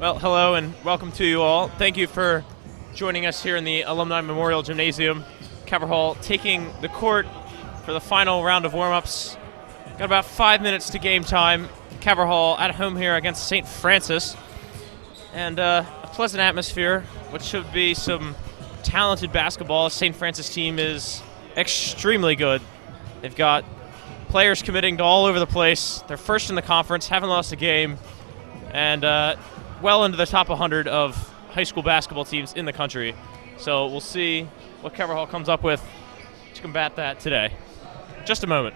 Well, hello and welcome to you all. Thank you for joining us here in the Alumni Memorial Gymnasium. Cabot Hall taking the court for the final round of warm-ups. Got about 5 minutes to game time. Cabot Hall at home here against St. Francis. And a pleasant atmosphere, which should be some talented basketball. St. Francis team is extremely good. They've got players committing to all over the place. They're first in the conference, haven't lost a game, and well into the top 100 of high school basketball teams in the country. So we'll see what Cabot Hall comes up with to combat that today. Just a moment.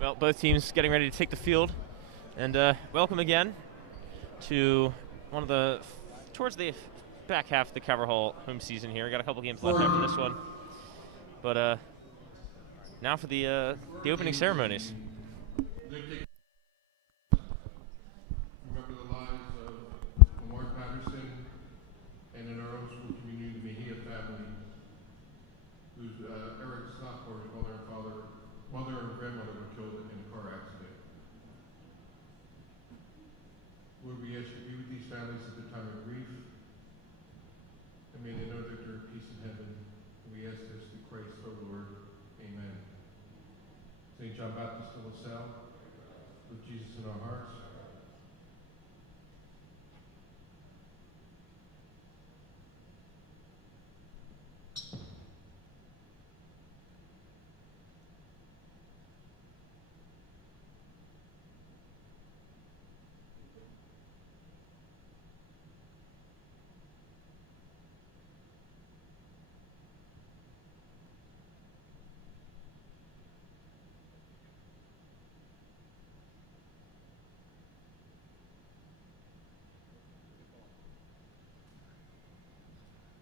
Well, both teams getting ready to take the field. And welcome again to towards the back half of the Cabot Hall home season here. Got a couple games left after this one. But now for the opening ceremonies. Remember the lives of Lamar Patterson and in our own school community, the Mejia family, whose Eric's sophomore mother and grandmother were killed in a car accident. Lord, we ask you to be with these families at the time of grief, and may they know that they're at peace in heaven. We ask this through Christ our Lord. Amen. St. John Baptist de La Salle, with Jesus in our hearts.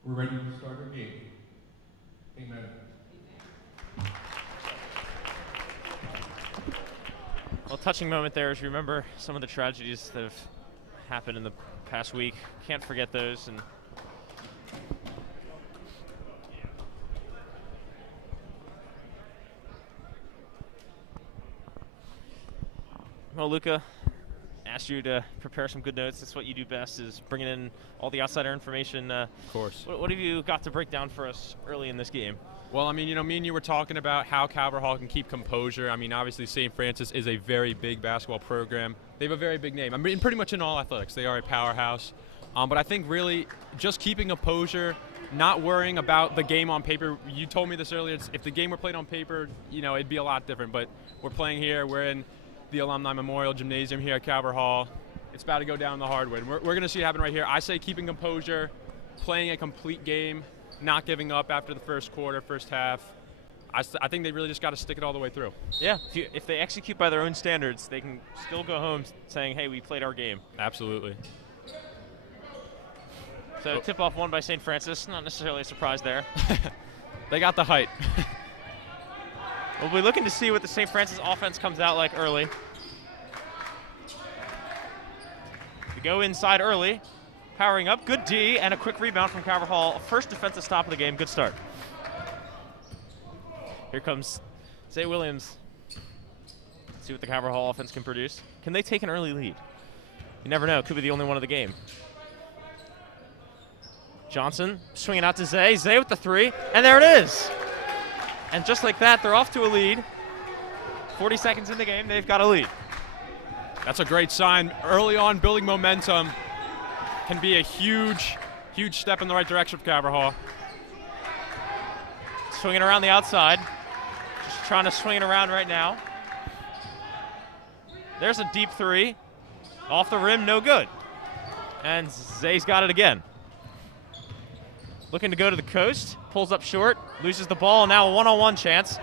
We're ready to start our game. Amen. Well, touching moment there as you remember some of the tragedies that have happened in the past week. Can't forget those. And Well, Luca, asked you to prepare some good notes. That's what you do best, is bringing in all the outsider information. Of course. What have you got to break down for us early in this game? Well, I mean, me and you were talking about how Calvert Hall can keep composure. I mean, obviously St. Francis is a very big basketball program. They have a very big name. I mean, pretty much in all athletics, they are a powerhouse. But I think really just keeping composure, not worrying about the game on paper. You told me this earlier. If the game were played on paper, it'd be a lot different. But we're playing here. We're in the Alumni Memorial Gymnasium here at Calvert Hall. It's about to go down the hard way. We're going to see it happen right here. I say keeping composure, playing a complete game, not giving up after the first quarter, first half. I think they really just got to stick it all the way through. Yeah, if they execute by their own standards, they can still go home saying, hey, we played our game. Absolutely. So tip-off won by St. Francis. Not necessarily a surprise there. They got the height. We'll be looking to see what the St. Francis offense comes out like early. We go inside early, powering up. Good D and a quick rebound from Calvert Hall. First defensive stop of the game. Good start. Here comes Zay Williams. Let's see what the Calvert Hall offense can produce. Can they take an early lead? You never know. Could be the only one of the game. Johnson swinging out to Zay. Zay with the three, and there it is. And just like that, they're off to a lead. 40 seconds in the game, they've got a lead. That's a great sign. Early on, building momentum can be a huge, huge step in the right direction for Calvert Hall. Swinging around the outside. Just trying to swing it around right now. There's a deep three. Off the rim, no good. And Zay's got it again. Looking to go to the coast. Pulls up short. Loses the ball, and now a one-on-one chance.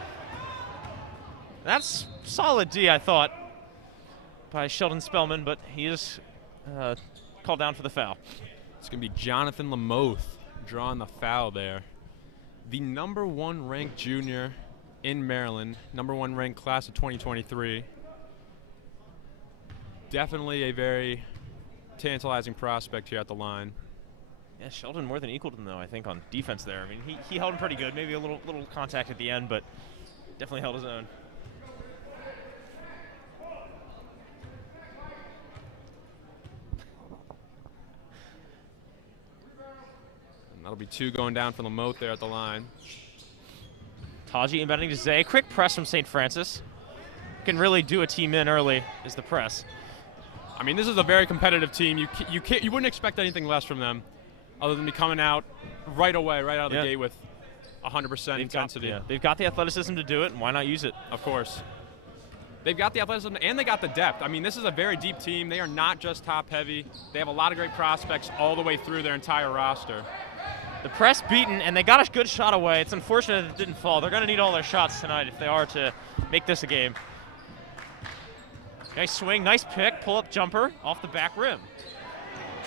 That's solid D, I thought, by Sheldon Spellman, but he is called down for the foul. It's going to be Jonathan Lamoth drawing the foul there. The number 1 ranked junior in Maryland, number 1 ranked class of 2023. Definitely a very tantalizing prospect here at the line. Yeah, Sheldon more than equaled him, though, I think, on defense there. I mean, he held him pretty good. Maybe a little contact at the end, but definitely held his own. And that'll be 2 going down for Lamoth there at the line. Taji inbounding to Zay. Quick press from St. Francis. Can really do a team in early is the press. I mean, this is a very competitive team. You wouldn't expect anything less from them, other than be coming out right away, right out of the gate with 100% intensity. They've got the athleticism to do it, and why not use it? Of course. They've got the athleticism, and they got the depth. I mean, this is a very deep team. They are not just top-heavy. They have a lot of great prospects all the way through their entire roster. The press beaten, and they got a good shot away. It's unfortunate it didn't fall. They're going to need all their shots tonight if they are to make this a game. Nice swing, nice pick, pull-up jumper off the back rim.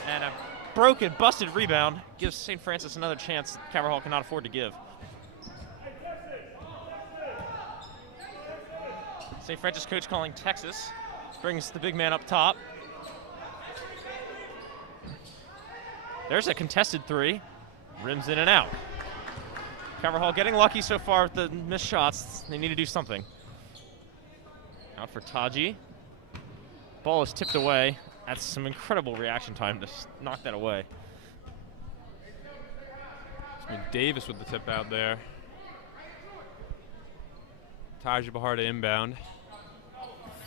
And a broken, busted rebound gives St. Francis another chance Calvert Hall cannot afford to give. St. Francis coach calling Texas. Brings the big man up top. There's a contested three. Rims in and out. Calvert Hall getting lucky so far with the missed shots. They need to do something. Out for Taji. Ball is tipped away. That's some incredible reaction time to knock that away. Davis with the tip out there. Taji Bahar to inbound.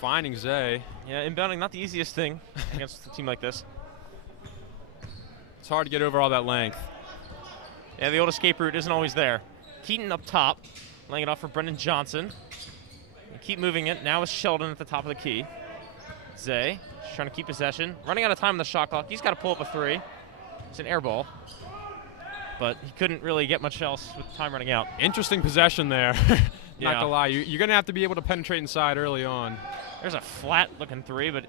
Finding Zay. Yeah, inbounding not the easiest thing against a team like this. It's hard to get over all that length. Yeah, the old escape route isn't always there. Keaton up top, laying it off for Brendan Johnson. They keep moving it. Now it's Sheldon at the top of the key. Zay just trying to keep possession. Running out of time on the shot clock. He's got to pull up a three. It's an air ball. But he couldn't really get much else with time running out. Interesting possession there. Not gonna lie, you're going to have to be able to penetrate inside early on. There's a flat-looking three, but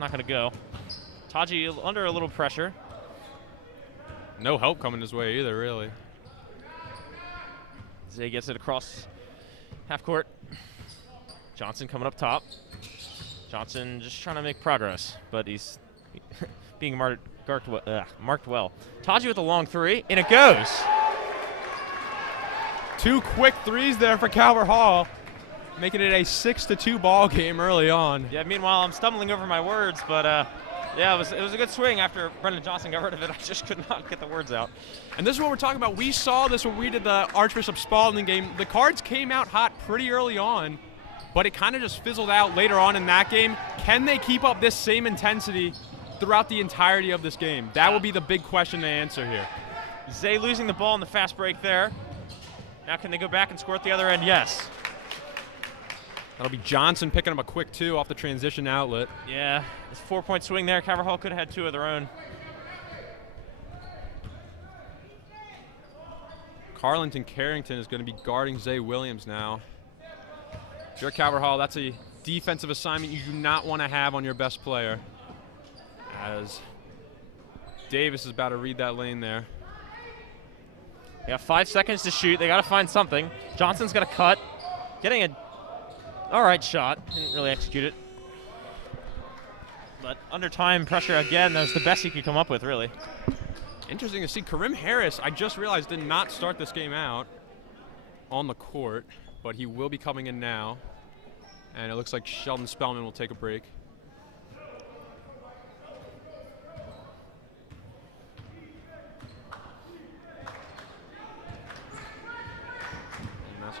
not going to go. Taji under a little pressure. No help coming his way either, really. Zay gets it across half court. Johnson coming up top. Johnson just trying to make progress, but he's being marked well. Taji with a long three, and it goes. 2 quick threes there for Calvert Hall. making it a 6-2 ball game early on. Yeah, meanwhile, I'm stumbling over my words, but yeah, it was a good swing after Brendan Johnson got rid of it. I just could not get the words out. And this is what we're talking about. We saw this when we did the Archbishop Spalding game. The Cards came out hot pretty early on, but it kind of just fizzled out later on in that game. Can they keep up this same intensity throughout the entirety of this game? That will be the big question to answer here. Zay losing the ball in the fast break there. Now can they go back and score at the other end? Yes. That'll be Johnson picking up a quick 2 off the transition outlet. Yeah, it's a 4-point swing there. Calvert Hall could have had 2 of their own. Carlington Carrington is going to be guarding Zay Williams now. If you're Calvert Hall, that's a defensive assignment you do not want to have on your best player. As Davis is about to read that lane there. They got 5 seconds to shoot. They got to find something. Johnson's got to cut. Getting a all right shot. Didn't really execute it. But under time pressure again, that was the best he could come up with, really. Interesting to see. Karim Harris, I just realized, did not start this game out on the court, but he will be coming in now. And it looks like Sheldon Spellman will take a break.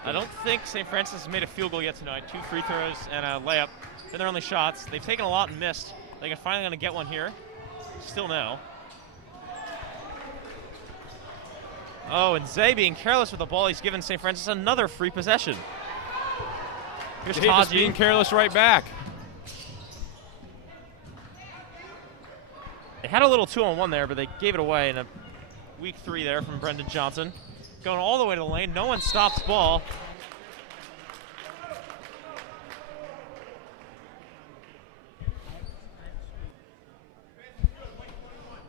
I don't think St. Francis has made a field goal yet tonight. 2 free throws and a layup. They're their only shots. They've taken a lot and missed. They're finally going to get one here. Still no. Oh, and Zay being careless with the ball. He's given St. Francis another free possession. Here's Davis Taji. being careless right back. They had a little 2-on-1 there, but they gave it away in a weak 3 there from Brendan Johnson. Going all the way to the lane. No one stops ball.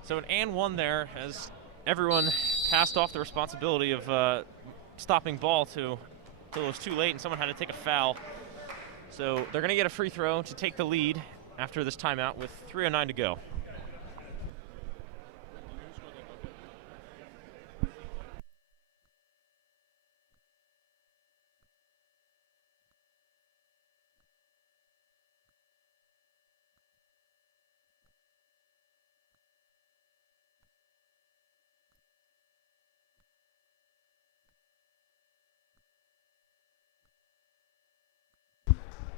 So an and 1 there as everyone passed off the responsibility of stopping ball till it was too late and someone had to take a foul. So they're going to get a free throw to take the lead after this timeout with 3:09 to go.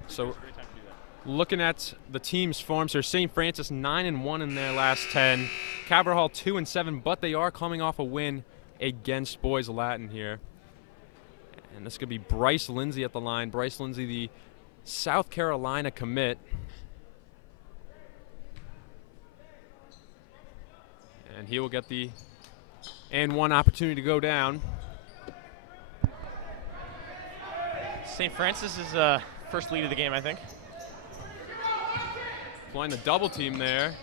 So looking at the team's forms here, St. Francis 9-1 in their last 10. Calvert Hall 2-7, but they are coming off a win against Boys Latin here. And this could be Bryce Lindsay at the line. Bryce Lindsay, the South Carolina commit. And he will get the and 1 opportunity to go down. St. Francis is first lead of the game, I think. Applying the double team there.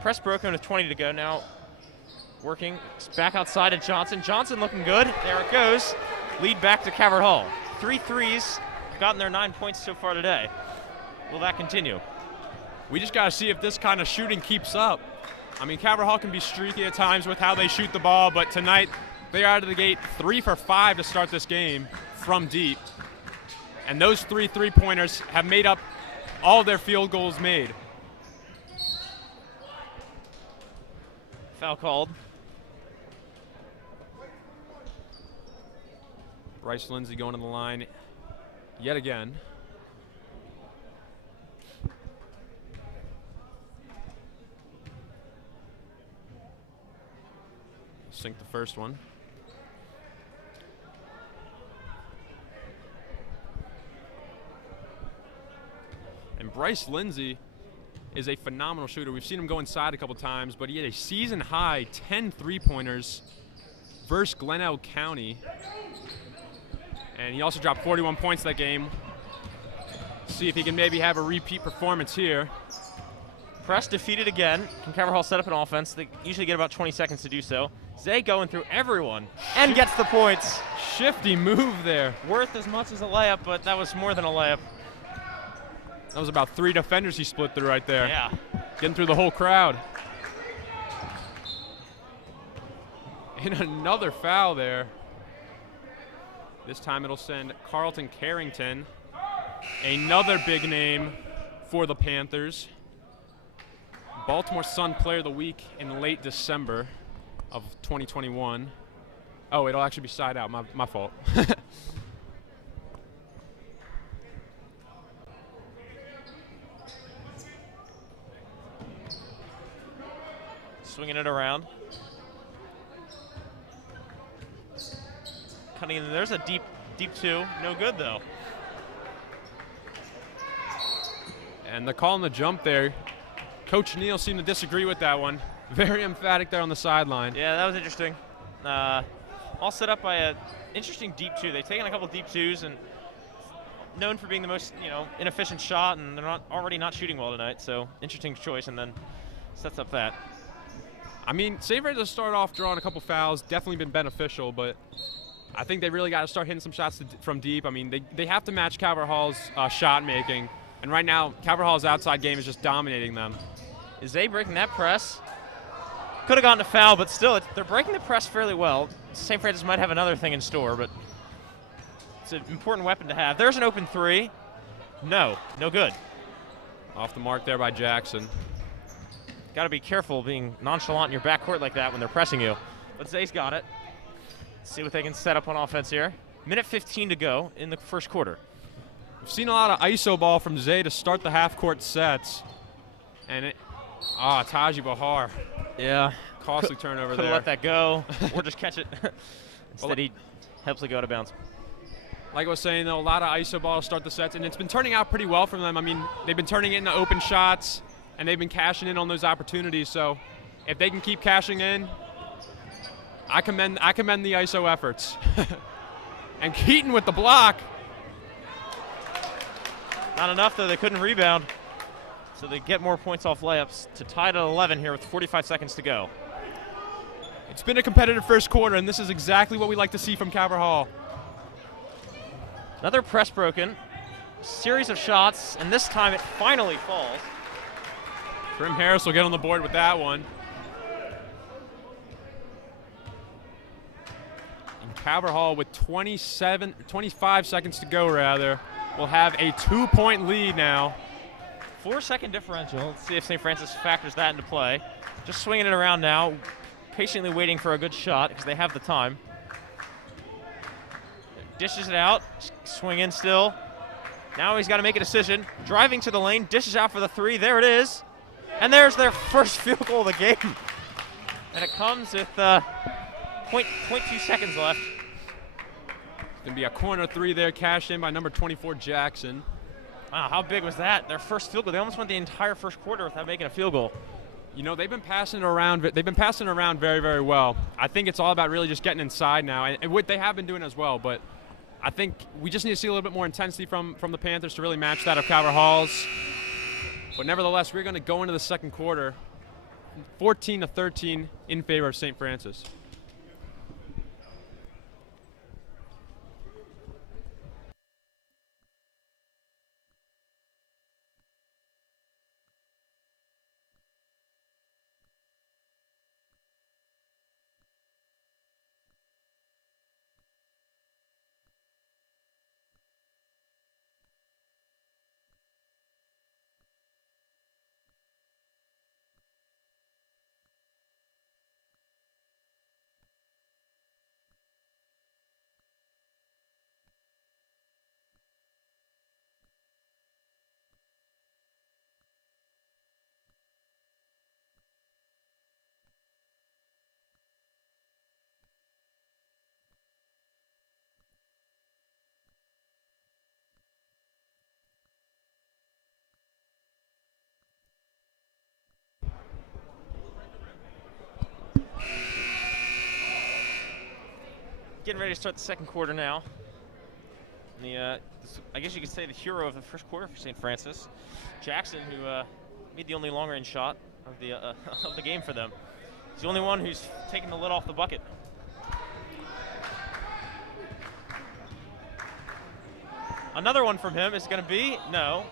Press broken with 20 to go now. Working. It's back outside at Johnson. Johnson looking good. There it goes. Lead back to Calvert Hall. 3 threes. Gotten their 9 points so far today. Will that continue? We just got to see if this kind of shooting keeps up. I mean, Calvert Hall can be streaky at times with how they shoot the ball, but tonight they are out of the gate 3 for 5 to start this game from deep. And those 3 3-pointers have made up all their field goals made. Foul called. Bryce Lindsay going to the line yet again. Sink the first one. And Bryce Lindsay is a phenomenal shooter. We've seen him go inside a couple times, but he had a season-high 10 3-pointers versus Glenelg County. And he also dropped 41 points that game. See if he can maybe have a repeat performance here. Press defeated again. Can Calvert Hall set up an offense? They usually get about 20 seconds to do so. Zay going through everyone and gets the points. Shifty move there. Worth as much as a layup, but that was more than a layup. That was about 3 defenders he split through right there. Yeah. Getting through the whole crowd. And another foul there. This time it'll send Carlton Carrington, another big name for the Panthers. Baltimore Sun Player of the Week in late December of 2021. Oh, it'll actually be side out. My fault. Swinging it around. Cutting in. There's a deep two. No good, though. And the call on the jump there, Coach Neal seemed to disagree with that one. Very emphatic there on the sideline. Yeah, that was interesting. All set up by a interesting deep two. They've taken a couple deep twos and known for being the most, inefficient shot, and they're already not shooting well tonight. So interesting choice, and then sets up that. I mean, St. Francis started off drawing a couple fouls, definitely been beneficial, but I think they really got to start hitting some shots from deep. I mean, they have to match Calvert Hall's shot making, and right now Calvert Hall's outside game is just dominating them. Is Zay breaking that press? Could have gotten a foul, but still, they're breaking the press fairly well. St. Francis might have another thing in store, but it's an important weapon to have. There's an open three. No good. Off the mark there by Jackson. Got to be careful being nonchalant in your backcourt like that when they're pressing you. But Zay's got it. Let's see what they can set up on offense here. Minute 15 to go in the first quarter. We've seen a lot of ISO ball from Zay to start the half-court sets. And Taji Bahar. Yeah. Costly turnover Could there. have let that go or just catch it. Instead, he helps it go out of bounds. Like I was saying, though, a lot of ISO ball to start the sets, and it's been turning out pretty well for them. I mean, they've been turning it into open shots, and they've been cashing in on those opportunities. So if they can keep cashing in, I commend the ISO efforts. And Keaton with the block. Not enough, though. They couldn't rebound. So they get more points off layups to tie it at 11 here with 45 seconds to go. It's been a competitive first quarter, and this is exactly what we like to see from Calvert Hall. Another press broken. Series of shots, and this time it finally falls. Trim Harris will get on the board with that one. And Calvert Hall with 25 seconds to go, will have a 2-point lead now. 4-second differential. Let's see if St. Francis factors that into play. Just swinging it around now, patiently waiting for a good shot because they have the time. Dishes it out, swing in still. Now he's got to make a decision. Driving to the lane, dishes out for the three. There it is. And there's their first field goal of the game. And it comes with 0.2 seconds left. It's going to be a corner three there, cashed in by number 24, Jackson. Wow, how big was that? Their first field goal. They almost went the entire first quarter without making a field goal. You know, they've been passing it around. They've been passing it around very, very well. I think it's all about really just getting inside now, and what they have been doing as well. But I think we just need to see a little bit more intensity from the Panthers to really match that of Calvert Hall's. But nevertheless, we're going to go into the second quarter, 14-13 in favor of St. Francis. Getting ready to start the second quarter now. And I guess you could say the hero of the first quarter for St. Francis, Jackson, who made the only long-range shot of the of the game for them. He's the only one who's taken the lid off the bucket. Another one from him is going to be no.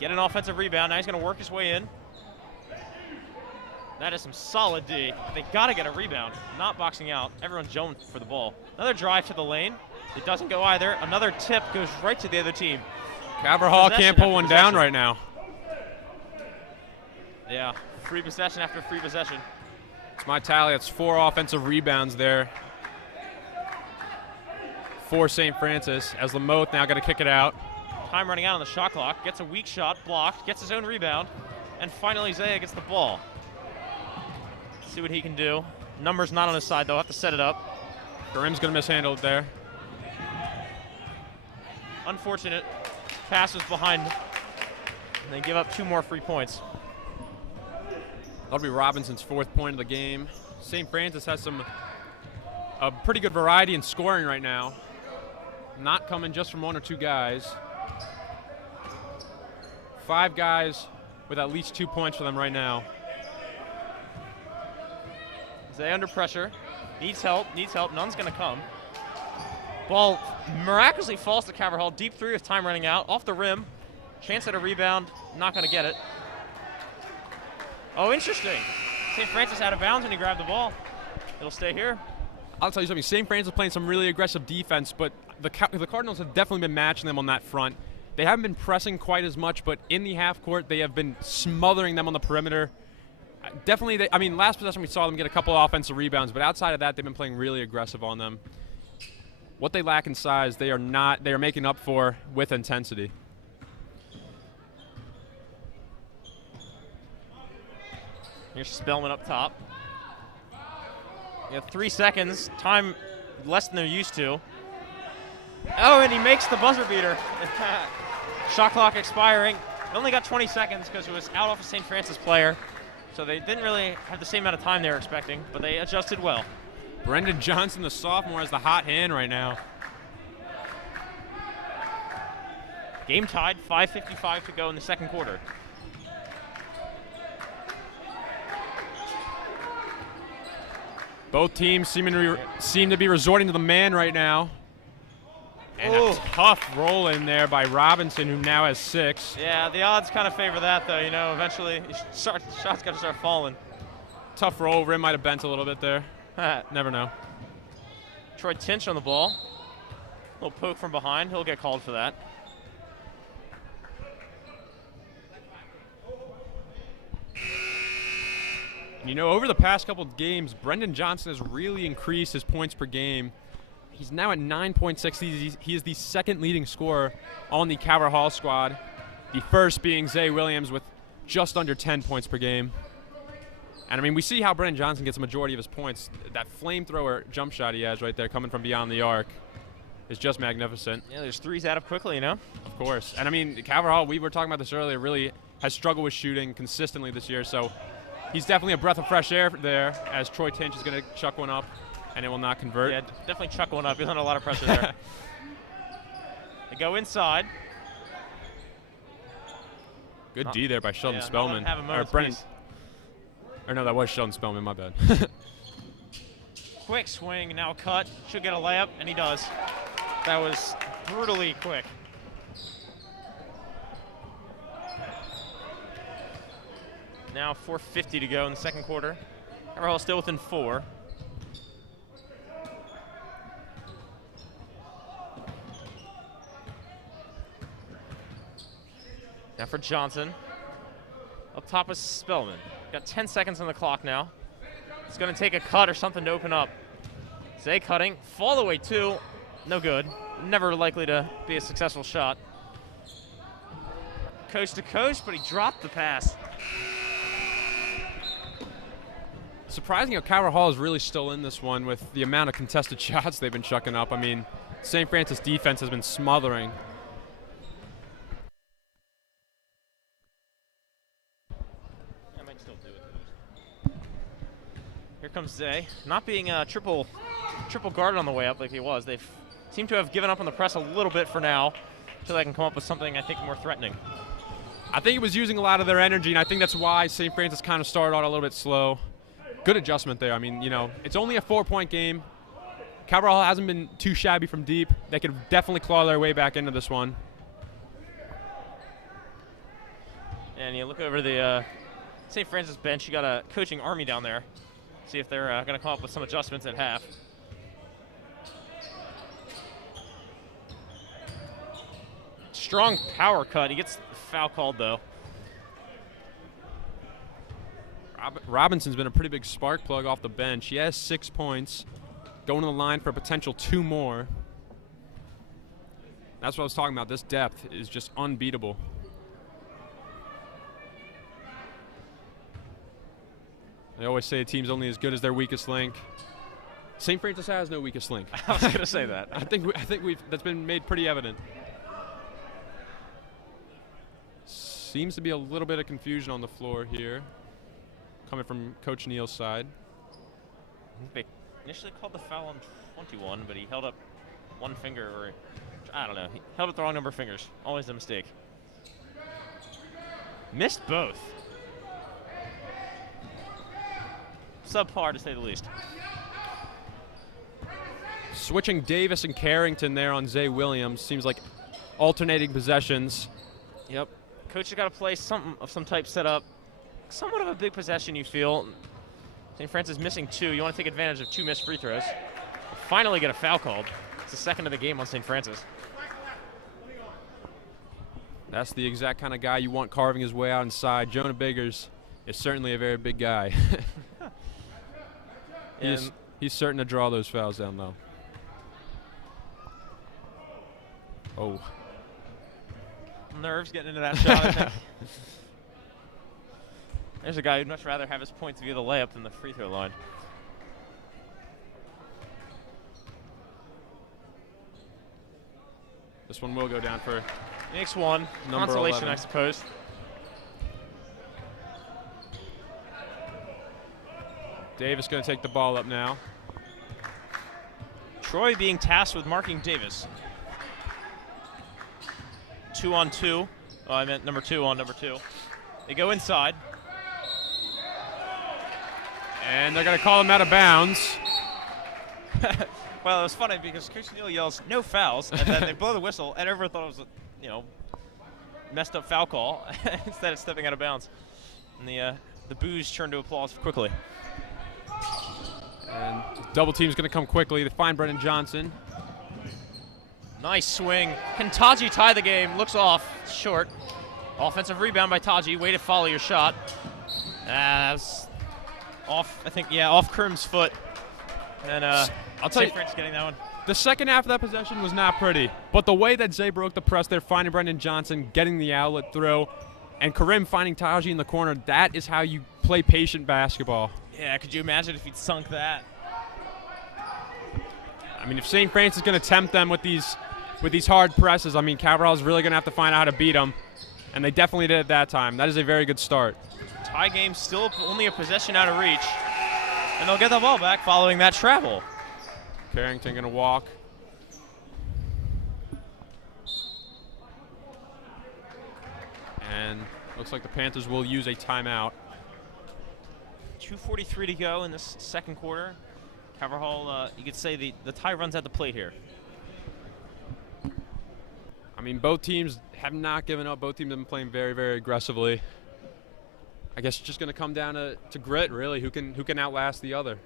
Get an offensive rebound. Now he's going to work his way in. That is some solid D. They got to get a rebound. Not boxing out. Everyone jumping for the ball. Another drive to the lane. It doesn't go either. Another tip goes right to the other team. Caverhall can't pull one down right now. Yeah, free possession after free possession. It's my tally. That's 4 offensive rebounds there for St. Francis, as Lamoth now got to kick it out. Time running out on the shot clock. Gets a weak shot, blocked, gets his own rebound, and finally Zaya gets the ball. See what he can do. Number's not on his side, though. Have to set it up. Karim's going to mishandle it there. Unfortunate. Pass was behind. And they give up 2 more free points. That'll be Robinson's 4th point of the game. St. Francis has a pretty good variety in scoring right now. Not coming just from 1 or 2 guys. 5 guys with at least 2 points for them right now. Zay under pressure. Needs help. None's going to come. Ball miraculously falls to Caverhall. Deep 3 with time running out. Off the rim. Chance at a rebound. Not going to get it. Oh, interesting. St. Francis out of bounds when he grabbed the ball. It'll stay here. I'll tell you something. St. Francis is playing some really aggressive defense, but the Cardinals have definitely been matching them on that front. They haven't been pressing quite as much, but in the half court, they have been smothering them on the perimeter. Definitely, last possession we saw them get a couple of offensive rebounds, but outside of that, they've been playing really aggressive on them. What they lack in size, they are making up for with intensity. Here's Spellman up top. You have 3 seconds. Time less than they're used to. Oh, and he makes the buzzer beater. Shot clock expiring. They only got 20 seconds because it was out off a St. Francis player. So they didn't really have the same amount of time they were expecting, but they adjusted well. Brendan Johnson, the sophomore, has the hot hand right now. Game tied, 5:55 to go in the second quarter. Both teams seem to be resorting to the man right now. And a tough roll in there by Robinson, who now has 6. Yeah, the odds kind of favor that, though. Eventually, shots got to start falling. Tough roll. Rim might have bent a little bit there. Never know. Troy Tinch on the ball. Little poke from behind. He'll get called for that. Over the past couple of games, Brendan Johnson has really increased his points per game. He's now at 9.6. He is the 2nd leading scorer on the Caverhall squad. The first being Zay Williams with just under 10 points per game. And we see how Brendan Johnson gets the majority of his points. That flamethrower jump shot he has right there coming from beyond the arc is just magnificent. Yeah, there's 3s out of quickly, Of course. And Caverhall, we were talking about this earlier, really has struggled with shooting consistently this year. So he's definitely a breath of fresh air there, as Troy Tinch is going to chuck one up, and it will not convert. Yeah, definitely chuck one up. He's under a lot of pressure there. They go inside. Good D there by Sheldon Spellman. Or Brennan. Or no, that was Sheldon Spellman, my bad. Quick swing, now cut. Should get a layup, and he does. That was brutally quick. Now 4:50 to go in the second quarter. Caverhall still within 4. Now for Johnson. Up top is Spellman. Got 10 seconds on the clock now. It's going to take a cut or something to open up. Zay cutting. Fall away 2. No good. Never likely to be a successful shot. Coast to coast, but he dropped the pass. Surprising how Caverhall is really still in this one with the amount of contested shots they've been chucking up. St. Francis defense has been smothering. Here comes Zay. Not being triple guarded on the way up like he was. They seem to have given up on the press a little bit for now until they can come up with something, I think, more threatening. I think he was using a lot of their energy, and I think that's why St. Francis kind of started out a little bit slow. Good adjustment there. It's only a 4-point game. Caverhall hasn't been too shabby from deep. They could definitely claw their way back into this one. And you look over the St. Francis bench, you got a coaching army down there. See if they're going to come up with some adjustments at half. Strong power cut. He gets the foul called, though. Robinson's been a pretty big spark plug off the bench. He has 6 points, going to the line for a potential 2 more. That's what I was talking about. This depth is just unbeatable. They always say a team's only as good as their weakest link. St. Francis has no weakest link. I was going to say that. I think that's been made pretty evident. Seems to be a little bit of confusion on the floor here, coming from Coach Neal's side. They initially called the foul on 21, but he held up one finger, or I don't know. He held up the wrong number of fingers. Always a mistake. Missed both. Subpar, to say the least. Switching Davis and Carrington there on Zay Williams. Seems like alternating possessions. Yep. Coach has got to play something of some type set up. Somewhat of a big possession, you feel. St. Francis missing 2. You want to take advantage of 2 missed free throws. Finally get a foul called. It's the second of the game on St. Francis. That's the exact kind of guy you want carving his way out inside. Jonah Biggers is certainly a very big guy. He's certain to draw those fouls down, though. Oh. Nerves getting into that shot, I think. There's a guy who'd much rather have his points via the layup than the free throw line. This one will go down for Makes 1. Number Consolation, 11. I suppose. Davis going to take the ball up now. Troy being tasked with marking Davis. 2 on 2. Oh, I meant number 2 on number 2. They go inside. And they're going to call him out of bounds. Well, it was funny because Coach Neal yells, "No fouls," and then they blow the whistle, and everyone thought it was a, messed up foul call instead of stepping out of bounds. And the boos turned to applause quickly. And double team's going to come quickly. They find Brendan Johnson. Nice swing. Can Taji tie the game? Looks off. Short. Offensive rebound by Taji. Way to follow your shot. That was off, I think, off Krim's foot. And I'll tell you, St. Francis getting that one. The second half of that possession was not pretty. But the way that Zay broke the press there, finding Brendan Johnson, getting the outlet throw, and Karim finding Taji in the corner, that is how you play patient basketball. Yeah, could you imagine if he'd sunk that? I mean, if St. Francis is going to tempt them with these hard presses, I mean, Cabral is really going to have to find out how to beat them. And they definitely did at that time. That is a very good start. Tie game still only a possession out of reach. And they'll get the ball back following that travel. Carrington going to walk. And looks like the Panthers will use a timeout. 2:43 to go in this second quarter. Caverhall, you could say the tie runs at the plate here. I mean, both teams have not given up. Both teams have been playing very, very aggressively. I guess it's just going to come down to grit, really. Who can outlast the other?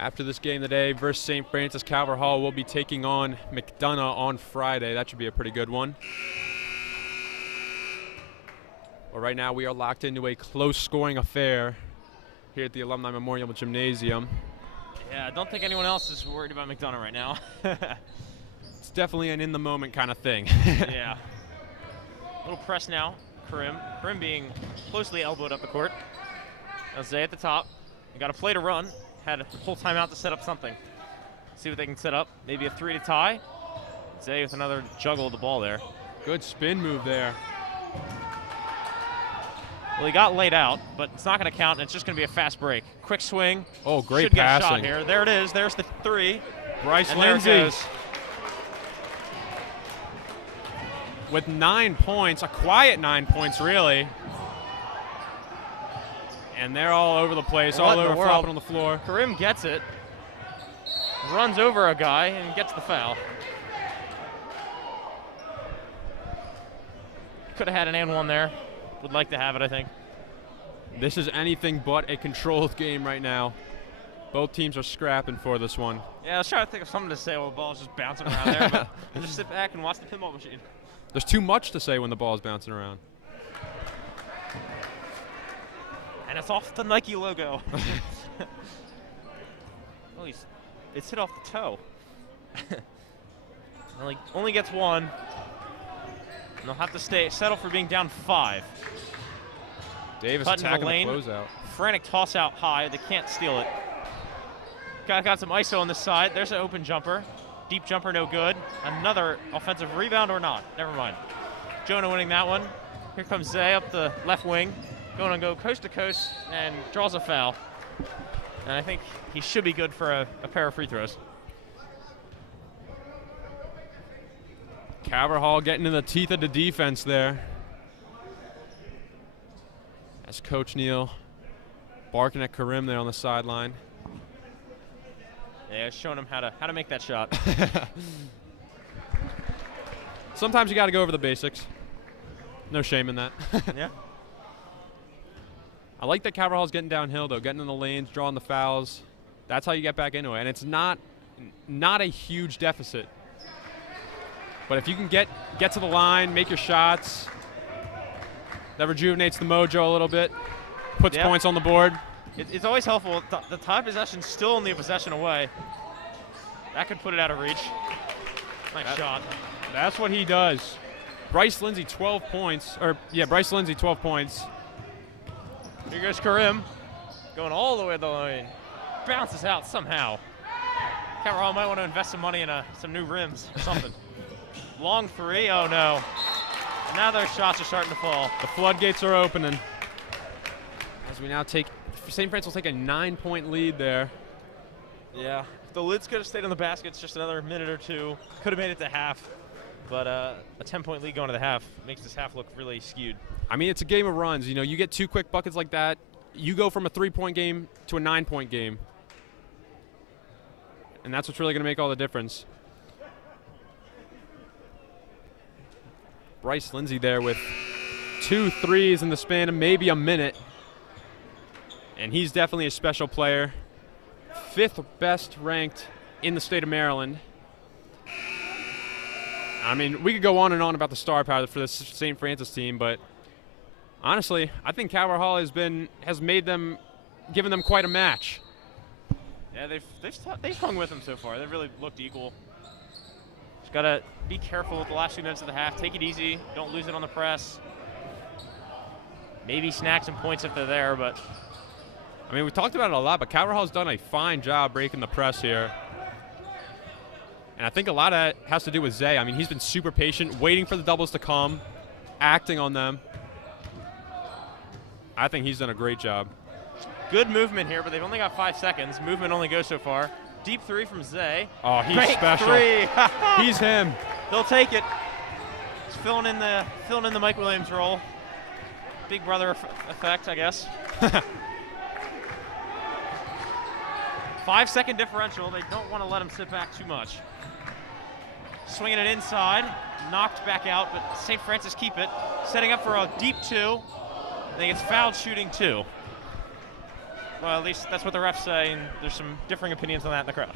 After this game today versus St. Francis, Calvert Hall will be taking on McDonough on Friday. That should be a pretty good one. Well, right now we are locked into a close scoring affair here at the Alumni Memorial Gymnasium. Yeah, I don't think anyone else is worried about McDonough right now. It's definitely an in-the-moment kind of thing. Yeah. Little press now. Karim being closely elbowed up the court. Now Zay at the top. You got a play to run. Had a full timeout to set up something. See what they can set up. Maybe a 3 to tie. Zay with another juggle of the ball there. Good spin move there. Well, he got laid out, but it's not going to count, and it's just going to be a fast break. Quick swing. Oh, great Should get a shot passing. here. There it is. There's the 3. Bryce And there it Lindsay goes. with 9 points, a quiet 9 points, really. And they're all over the place, What all in the over world? flopping on the floor. Karim gets it, runs over a guy, and gets the foul. Could have had an and 1 there. Would like to have it, I think. This is anything but a controlled game right now. Both teams are scrapping for this one. Yeah, I was trying to think of something to say while the ball's just bouncing around there, but I'll just sit back and watch the pinball machine. There's too much to say when the ball is bouncing around. And it's off the Nike logo. Oh, it's hit off the toe. Only gets 1. And they'll have to settle for being down 5. Davis Cut into the attacking lane. the closeout. Frantic toss out high. They can't steal it. Got some ISO on this side. There's an open jumper. Deep jumper, no good. Another offensive rebound or not. Never mind. Jonah winning that one. Here comes Zay up the left wing. Going to go coast to coast and draws a foul. And I think he should be good for a pair of free throws. Caverhall getting in the teeth of the defense there. As Coach Neal barking at Karim there on the sideline. Yeah, showing him how to make that shot. Sometimes you got to go over the basics. No shame in that. Yeah. I like that Caverhall's getting downhill though, getting in the lanes, drawing the fouls. That's how you get back into it, and it's not a huge deficit. But if you can get to the line, make your shots, that rejuvenates the mojo a little bit, puts points on the board. It's always helpful. The tie possession's still only a possession away. That could put it out of reach. Nice shot. That's what he does. Bryce Lindsay, 12 points. Bryce Lindsay, 12 points. Here goes Karim. Going all the way to the lane. Bounces out somehow. Caverhall might want to invest some money in some new rims or something. Long 3. Oh, no. Now their shots are starting to fall. The floodgates are opening. As we now St. Francis will take a 9-point lead there. Yeah. If the lids could have stayed on the baskets just another minute or 2, could have made it to half. But a 10-point lead going to the half makes this half look really skewed. I mean, it's a game of runs. You know, you get 2 quick buckets like that, you go from a 3-point game to a 9-point game. And that's what's really going to make all the difference. Bryce Lindsay there with 2 threes in the span of maybe a minute. And he's definitely a special player. 5th best ranked in the state of Maryland. I mean, we could go on and on about the star power for this St. Francis team, but honestly, I think Caverhall has given them quite a match. Yeah, they've hung with them so far. They've really looked equal. Just gotta be careful with the last few minutes of the half. Take it easy. Don't lose it on the press. Maybe snag some points if they're there, but I mean, we talked about it a lot, but Caverhall's done a fine job breaking the press here. And I think a lot of that has to do with Zay. I mean, he's been super patient, waiting for the doubles to come, acting on them. I think he's done a great job. good movement here, but they've only got 5 seconds. Movement only goes so far. Deep three from Zay. Oh, he's Great special. Three. He's him. They'll take it. He's filling in the Mike Williams role. Big brother effect, I guess. 5-second differential. They don't want to let him sit back too much. Swinging it inside, knocked back out, but St. Francis keep it. Setting up for a deep 2. I think it's fouled shooting 2. Well, at least that's what the refs say, and there's some differing opinions on that in the crowd.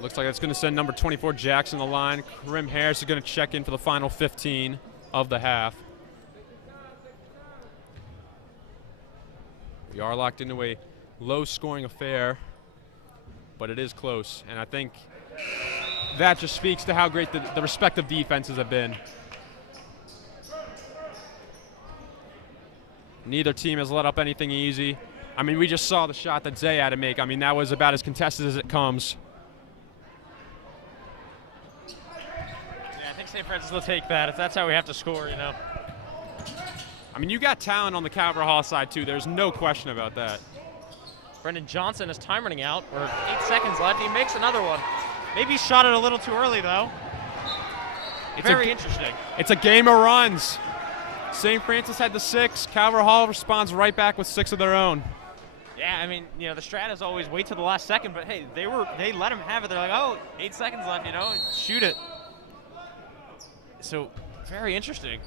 Looks like it's going to send number 24 Jackson the line. Karim Harris is going to check in for the final 15 of the half. We are locked into a low-scoring affair, but it is close, and I think that just speaks to how great the respective defenses have been. Neither team has let up anything easy. I mean, we just saw the shot that Zay had to make. I mean, that was about as contested as it comes. Yeah, I think St. St. Francis will take that if that's how we have to score, you know. I mean, you got talent on the Calvert Hall side, too. There's no question about that. Brendan Johnson, his time running out. We're 8 seconds left. He makes another one. Maybe he shot it a little too early, though. Very interesting. It's a game of runs. St. Francis had the 6. Calvert Hall responds right back with 6 of their own. Yeah, I mean, you know, the strat is always wait till the last second, but hey, they let him have it. They're like, oh, 8 seconds left, you know, shoot it. So, very interesting.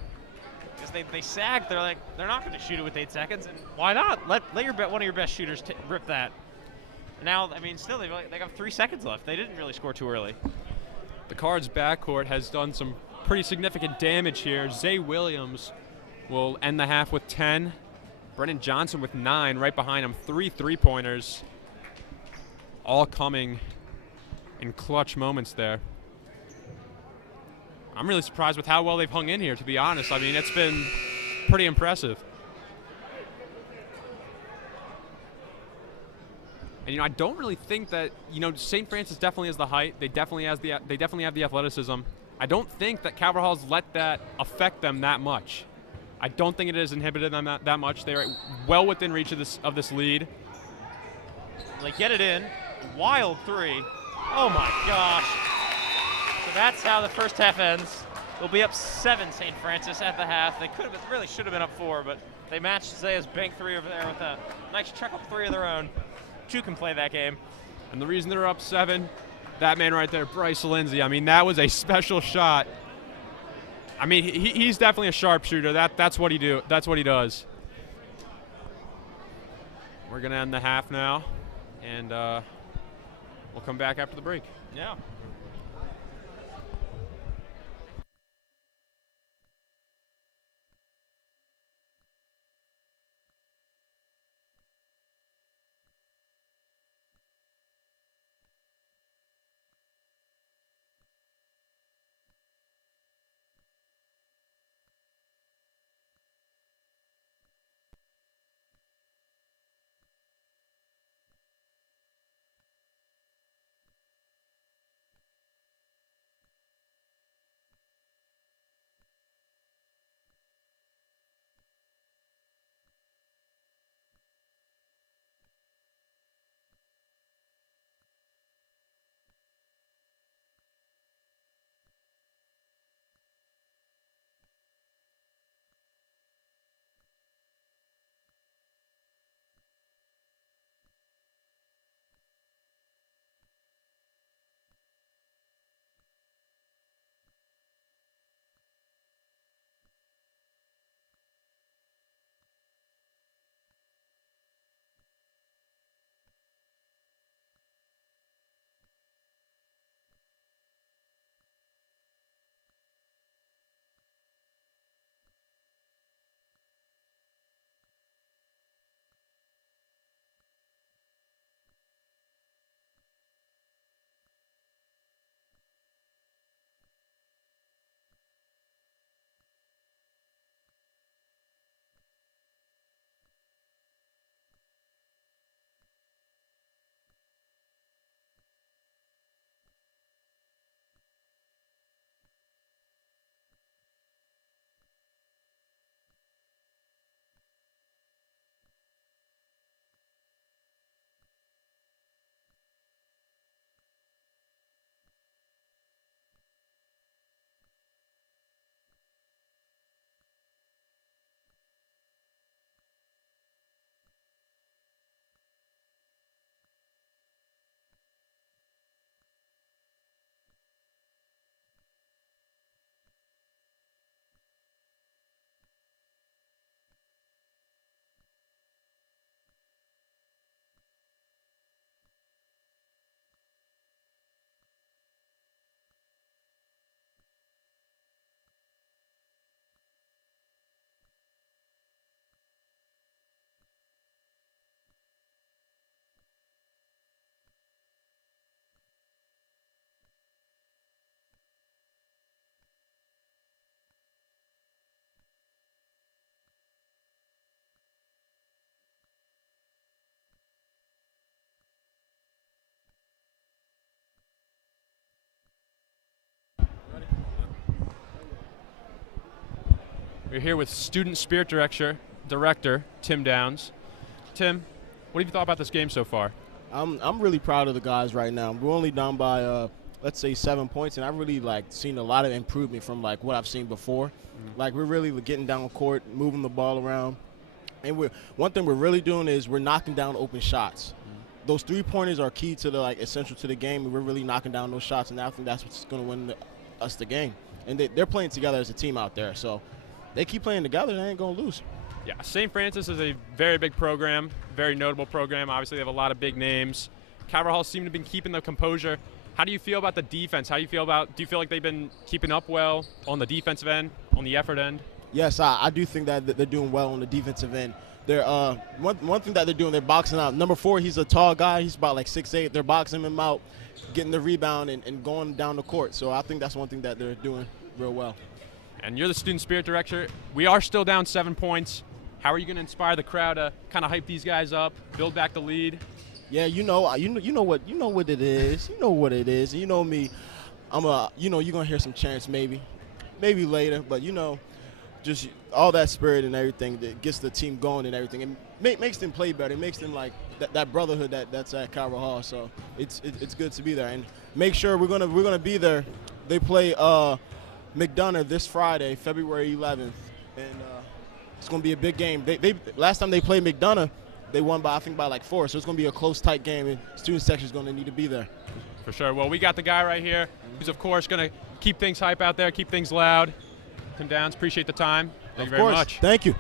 Because they sagged, they're like, they're not going to shoot it with 8 seconds, and why not? Let one of your best shooters rip that. Now, I mean, still, they got 3 seconds left. They didn't really score too early. The Cards backcourt has done some pretty significant damage here. Zay Williams will end the half with 10. Brennan Johnson with 9, right behind him. 3 3-pointers, all coming in clutch moments there. I'm really surprised with how well they've hung in here, to be honest. I mean, it's been pretty impressive. And, you know, I don't really think that, you know, St. Francis definitely has the height. They definitely have the athleticism. I don't think that Calvert Hall's let that affect them that much. I don't think it has inhibited them that much. They're well within reach of this lead. They get it in. Wild 3. Oh, my gosh. So that's how the first half ends. They'll be up 7, St. Francis, at the half. They really should have been up 4, but they matched Zaya's bank 3 over there with a nice chuck-up 3 of their own. 2 can play that game. And the reason they're up 7, that man right there, Bryce Lindsay, I mean, that was a special shot. I mean, he's definitely a sharpshooter. That's what he does. We're gonna end the half now, and we'll come back after the break. Yeah. We're here with Student Spirit Director Tim Downs. Tim, what have you thought about this game so far? I'm really proud of the guys right now. We're only down by let's say 7 points, and I've really seen a lot of improvement from what I've seen before. We're really getting down court, moving the ball around, and one thing we're really doing is we're knocking down open shots. Those 3-pointers are key to the essential to the game, and we're really knocking down those shots, and I think that's what's going to win us the game. And they're playing together as a team out there, so they keep playing together, they ain't going to lose. Yeah, St. Francis is a very big program, very notable program. Obviously, they have a lot of big names. Calvert Hall seemed to have been keeping the composure. How do you feel about the defense? Do you feel like they've been keeping up well on the defensive end, on the effort end? Yes, I do think that they're doing well on the defensive end. They're one thing that they're doing, they're boxing out. Number 4, he's a tall guy. He's about 6'8". They're boxing him out, getting the rebound and going down the court. So I think that's one thing that they're doing real well. And you're the Student Spirit Director. We are still down 7 points. How are you going to inspire the crowd to kind of hype these guys up, build back the lead? Yeah, you know what it is. You know what it is. You know me. You're gonna hear some chants maybe later, but just all that spirit and everything that gets the team going and everything. It makes them play better. It makes them that brotherhood that's at Calvert Hall. So it's good to be there, and make sure we're gonna be there. They play McDonough this Friday, February 11th, and it's gonna be a big game. They last time they played McDonough, they won by 4. So it's gonna be a close, tight game, and student section is gonna need to be there. For sure. Well, we got the guy right here who's, of course, going to keep things hype out there, keep things loud. Tim Downs, appreciate the time. Thank you very much. Thank you.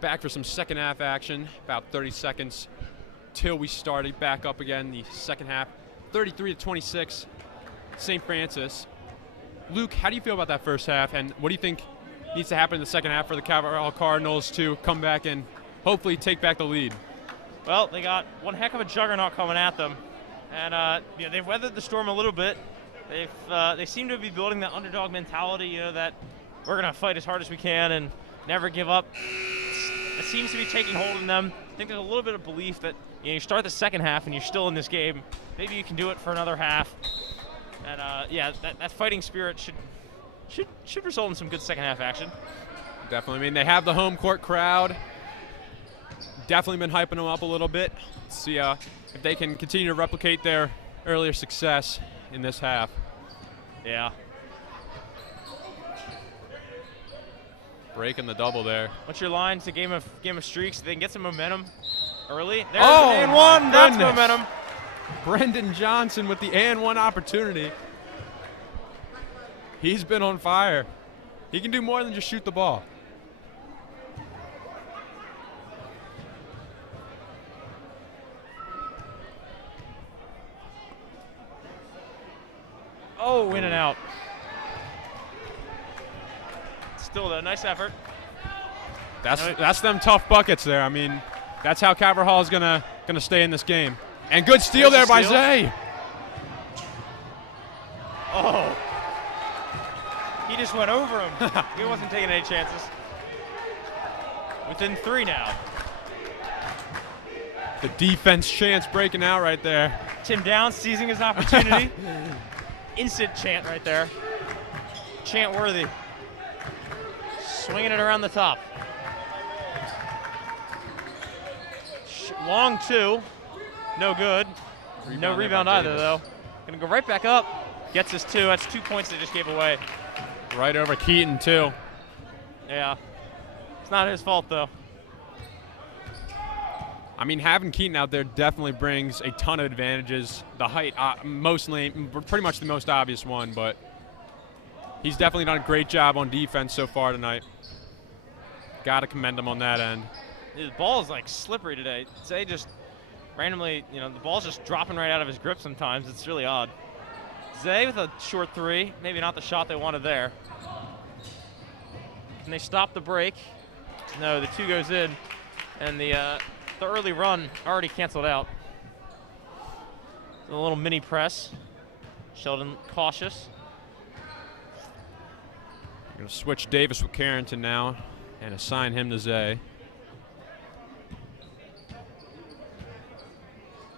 back for some second half action. About 30 seconds till we started back up again. The second half, 33-26, St. Francis. Luke, how do you feel about that first half, and what do you think needs to happen in the second half for the Cabral Cardinals to come back and hopefully take back the lead? Well, they got one heck of a juggernaut coming at them, and they've weathered the storm a little bit. They seem to be building that underdog mentality, that we're gonna fight as hard as we can and never give up. It seems to be taking hold in them. I think there's a little bit of belief that you start the second half and you're still in this game. Maybe you can do it for another half. And that fighting spirit should result in some good second half action. Definitely. I mean, they have the home court crowd. Definitely been hyping them up a little bit. Let's see if they can continue to replicate their earlier success in this half. Yeah. Breaking the double there. What's your line? It's a game of streaks. They can get some momentum early. There's Oh, an and one. That's goodness. momentum. Brendan Johnson with the and one opportunity. He's been on fire. He can do more than just shoot the ball. Oh, in and out. Still a nice effort. That's them tough buckets there. I mean, that's how Cabral is gonna stay in this game. And good steal There's there a by steal. Zay. Oh. He just went over him. He wasn't taking any chances. Within 3 now. The defense chance breaking out right there. Tim Downs seizing his opportunity. Instant chant right there. Chant worthy. Swinging it around the top. Long 2. No good. No there rebound by either, Davis. though. Gonna go right back up. Gets his 2. That's 2 points they just gave away. Right over Keaton, too. Yeah. It's not his fault, though. I mean, having Keaton out there definitely brings a ton of advantages. The height, pretty much the most obvious one, but he's definitely done a great job on defense so far tonight. Got to commend him on that end. The ball is like slippery today. Zay just randomly, the ball's just dropping right out of his grip sometimes. It's really odd. Zay with a short 3, maybe not the shot they wanted there. Can they stop the break? No, the 2 goes in, and the early run already canceled out. A little mini press. Sheldon cautious. Going to switch Davis with Carrington now and assign him to Zay.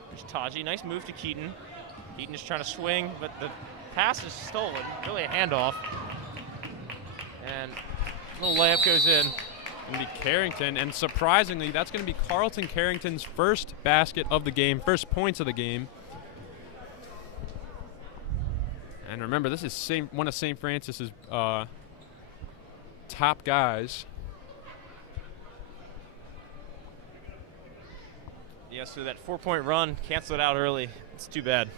There's Taji. Nice move to Keaton. Keaton is trying to swing, but the pass is stolen. Really a handoff. And a little layup goes in. Going to be Carrington, and surprisingly, that's going to be Carlton Carrington's first basket of the game, first points of the game. And remember, this is one of St. Francis's top guys. Yeah, so that 4-point run canceled out early. It's too bad.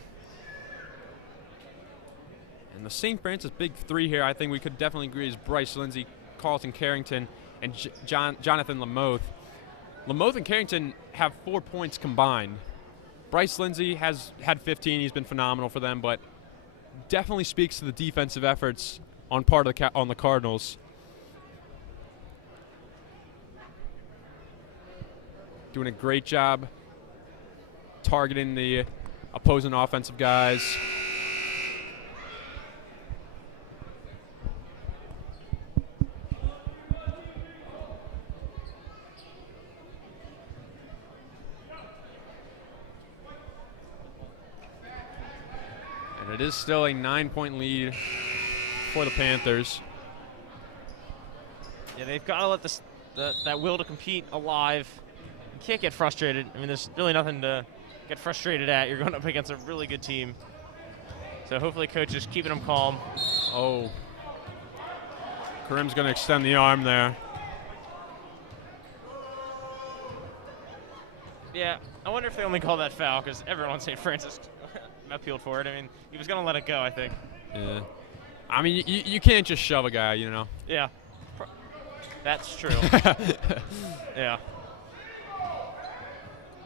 And the St. Francis big 3 here, I think we could definitely agree, is Bryce Lindsey, Carlton Carrington, and Jonathan Lamoth. Lamoth and Carrington have 4 points combined. Bryce Lindsey has had 15. He's been phenomenal for them, but definitely speaks to the defensive efforts on part of on the Cardinals. Doing a great job targeting the opposing offensive guys. And it is still a 9-point lead for the Panthers. Yeah, they've got to let that will to compete alive. You can't get frustrated. I mean, there's really nothing to get frustrated at. You're going up against a really good team. So hopefully coach is keeping them calm. Oh. Karim's going to extend the arm there. Yeah, I wonder if they only call that foul because everyone on St. Francis appealed for it. I mean, he was going to let it go, I think. Yeah. I mean, you can't just shove a guy, you know. Yeah. That's true. Yeah.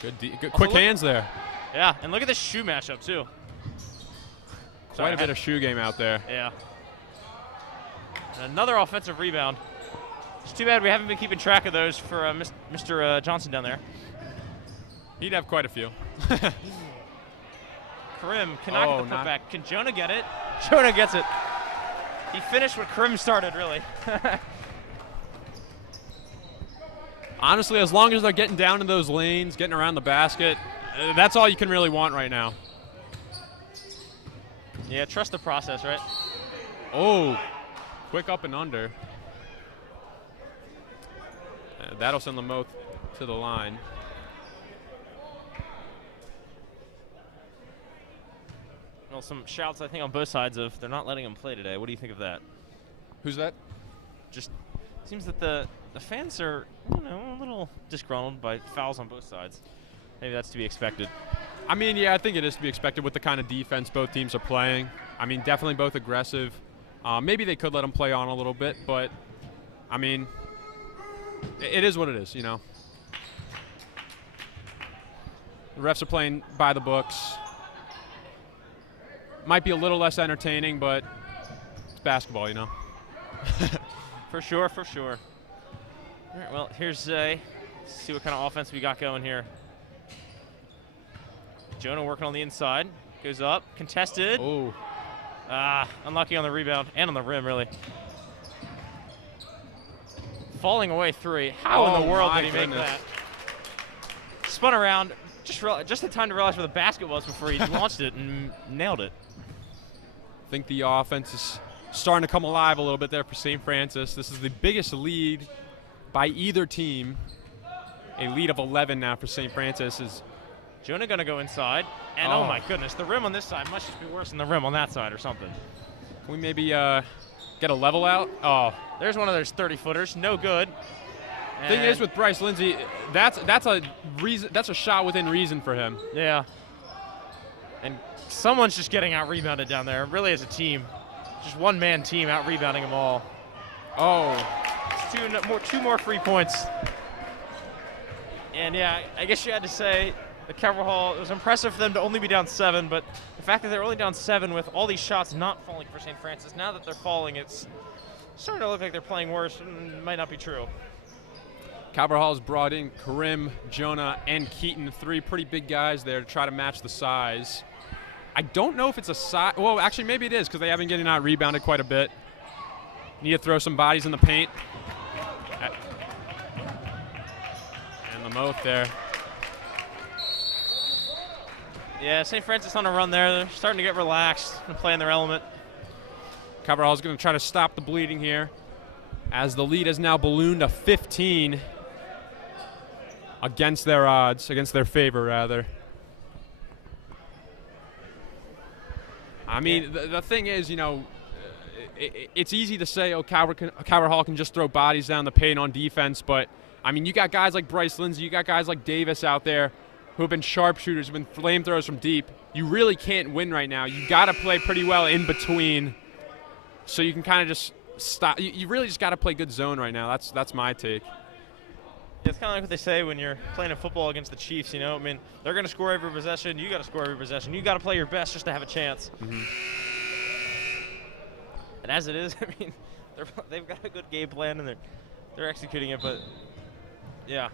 Good quick hands there. Yeah, and look at this shoe matchup, too. Quite a bit of shoe game out there. Yeah. And another offensive rebound. It's too bad we haven't been keeping track of those for Mr. Johnson down there. He'd have quite a few. Karim cannot get the putback. Can Jonah get it? Jonah gets it. He finished what Karim started, really. Honestly, as long as they're getting down in those lanes, getting around the basket, that's all you can really want right now. Yeah, trust the process, right? Oh, quick up and under. That'll send Lamoth to the line. Well, some shouts, I think, on both sides of they're not letting him play today. What do you think of that? Who's that? Just seems that the fans are, a little disgruntled by fouls on both sides. Maybe that's to be expected. I mean, yeah, I think it is to be expected with the kind of defense both teams are playing. I mean, definitely both aggressive. Maybe they could let them play on a little bit, but, I mean, it is what it is, The refs are playing by the books. Might be a little less entertaining, but it's basketball, For sure, for sure. All right, well, here's Zay. Let's see what kind of offense we got going here. Jonah working on the inside. Goes up. Contested. Oh. Unlucky on the rebound and on the rim, really. Falling away three. How in the world did he make that? Spun around. Just had time to realize where the basket was before he launched it and nailed it. I think the offense is starting to come alive a little bit there for St. Francis. This is the biggest lead by either team. A lead of 11 now for St. Francis. Is Jonah going to go inside. And oh my goodness, the rim on this side must just be worse than the rim on that side or something. Can we maybe get a level out? Oh, there's one of those 30-footers. No good. Thing is with Bryce Lindsay, that's a shot within reason for him. Yeah. And someone's just getting out-rebounded down there, really as a team. Just one-man team out-rebounding them all. Oh. It's two more free points. And, yeah, I guess you had to say the Calvert Hall, it was impressive for them to only be down 7, but the fact that they're only down 7 with all these shots not falling for St. Francis, now that they're falling, it's starting to look like they're playing worse. It might not be true. Calvert Hall's brought in Karim, Jonah, and Keaton, 3 pretty big guys there to try to match the size. I don't know if it's a size. Well, actually, maybe it is because they have been getting out rebounded quite a bit. Need to throw some bodies in the paint. And Lamoth there. Yeah, St. Francis on a run there. They're starting to get relaxed and play in their element. Calvert Hall's going to try to stop the bleeding here as the lead has now ballooned to 15 against their odds, against their favor, rather. I mean, the thing is, it's easy to say, Calvert Hall can just throw bodies down the paint on defense, but, I mean, you got guys like Bryce Lindsay, you got guys like Davis out there who have been sharpshooters, who have been flamethrowers from deep. You really can't win right now. You got to play pretty well in between so you can kind of just stop. You really just got to play good zone right now. That's my take. It's kind of like what they say when you're playing a football against the Chiefs, I mean, they're going to score every possession. You got to score every possession. You got to play your best just to have a chance. Mm-hmm. And as it is, I mean, they've got a good game plan and they're executing it, but yeah.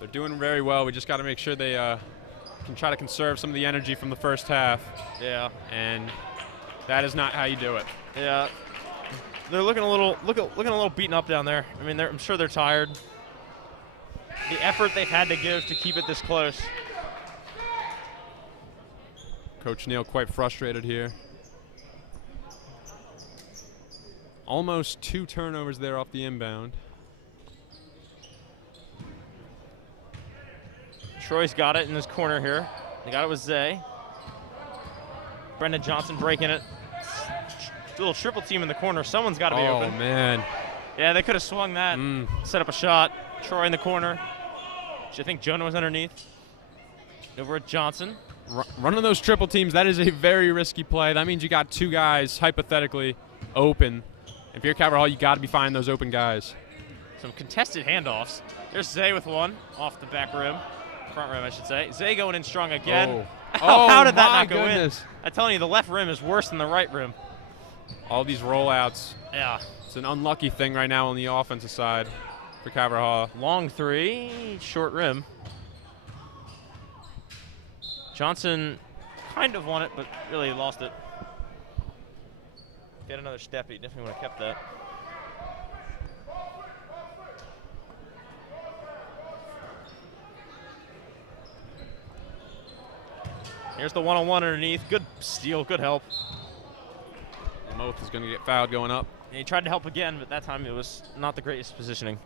They're doing very well. We just got to make sure they can try to conserve some of the energy from the first half. Yeah. And that is not how you do it. Yeah. They're looking a little beaten up down there. I mean, I'm sure they're tired. The effort they've had to give to keep it this close. Coach Neal quite frustrated here. Almost 2 turnovers there off the inbound. Troy's got it in his corner here. They got it with Zay. Brendan Johnson breaking it. Little triple team in the corner. Someone's got to be open. Oh, man. Yeah, they could have swung that. Set up a shot. Troy in the corner. I think Jonah was underneath. Over at Johnson. Running those triple teams, that is a very risky play. That means you got 2 guys, hypothetically, open. If you're Calvert Hall, you got to be finding those open guys. Some contested handoffs. There's Zay with one off the back rim. Front rim, I should say. Zay going in strong again. Oh, How did that my not go goodness. in? I'm telling you, the left rim is worse than the right rim. All these rollouts. Yeah. It's an unlucky thing right now on the offensive side for Calvert Hall. Long three, short rim. Johnson kind of won it, but really lost it. Get another step. He definitely would have kept that. Here's the one-on-one underneath. Good steal, good help. Moth is going to get fouled going up. And he tried to help again, but that time it was not the greatest positioning.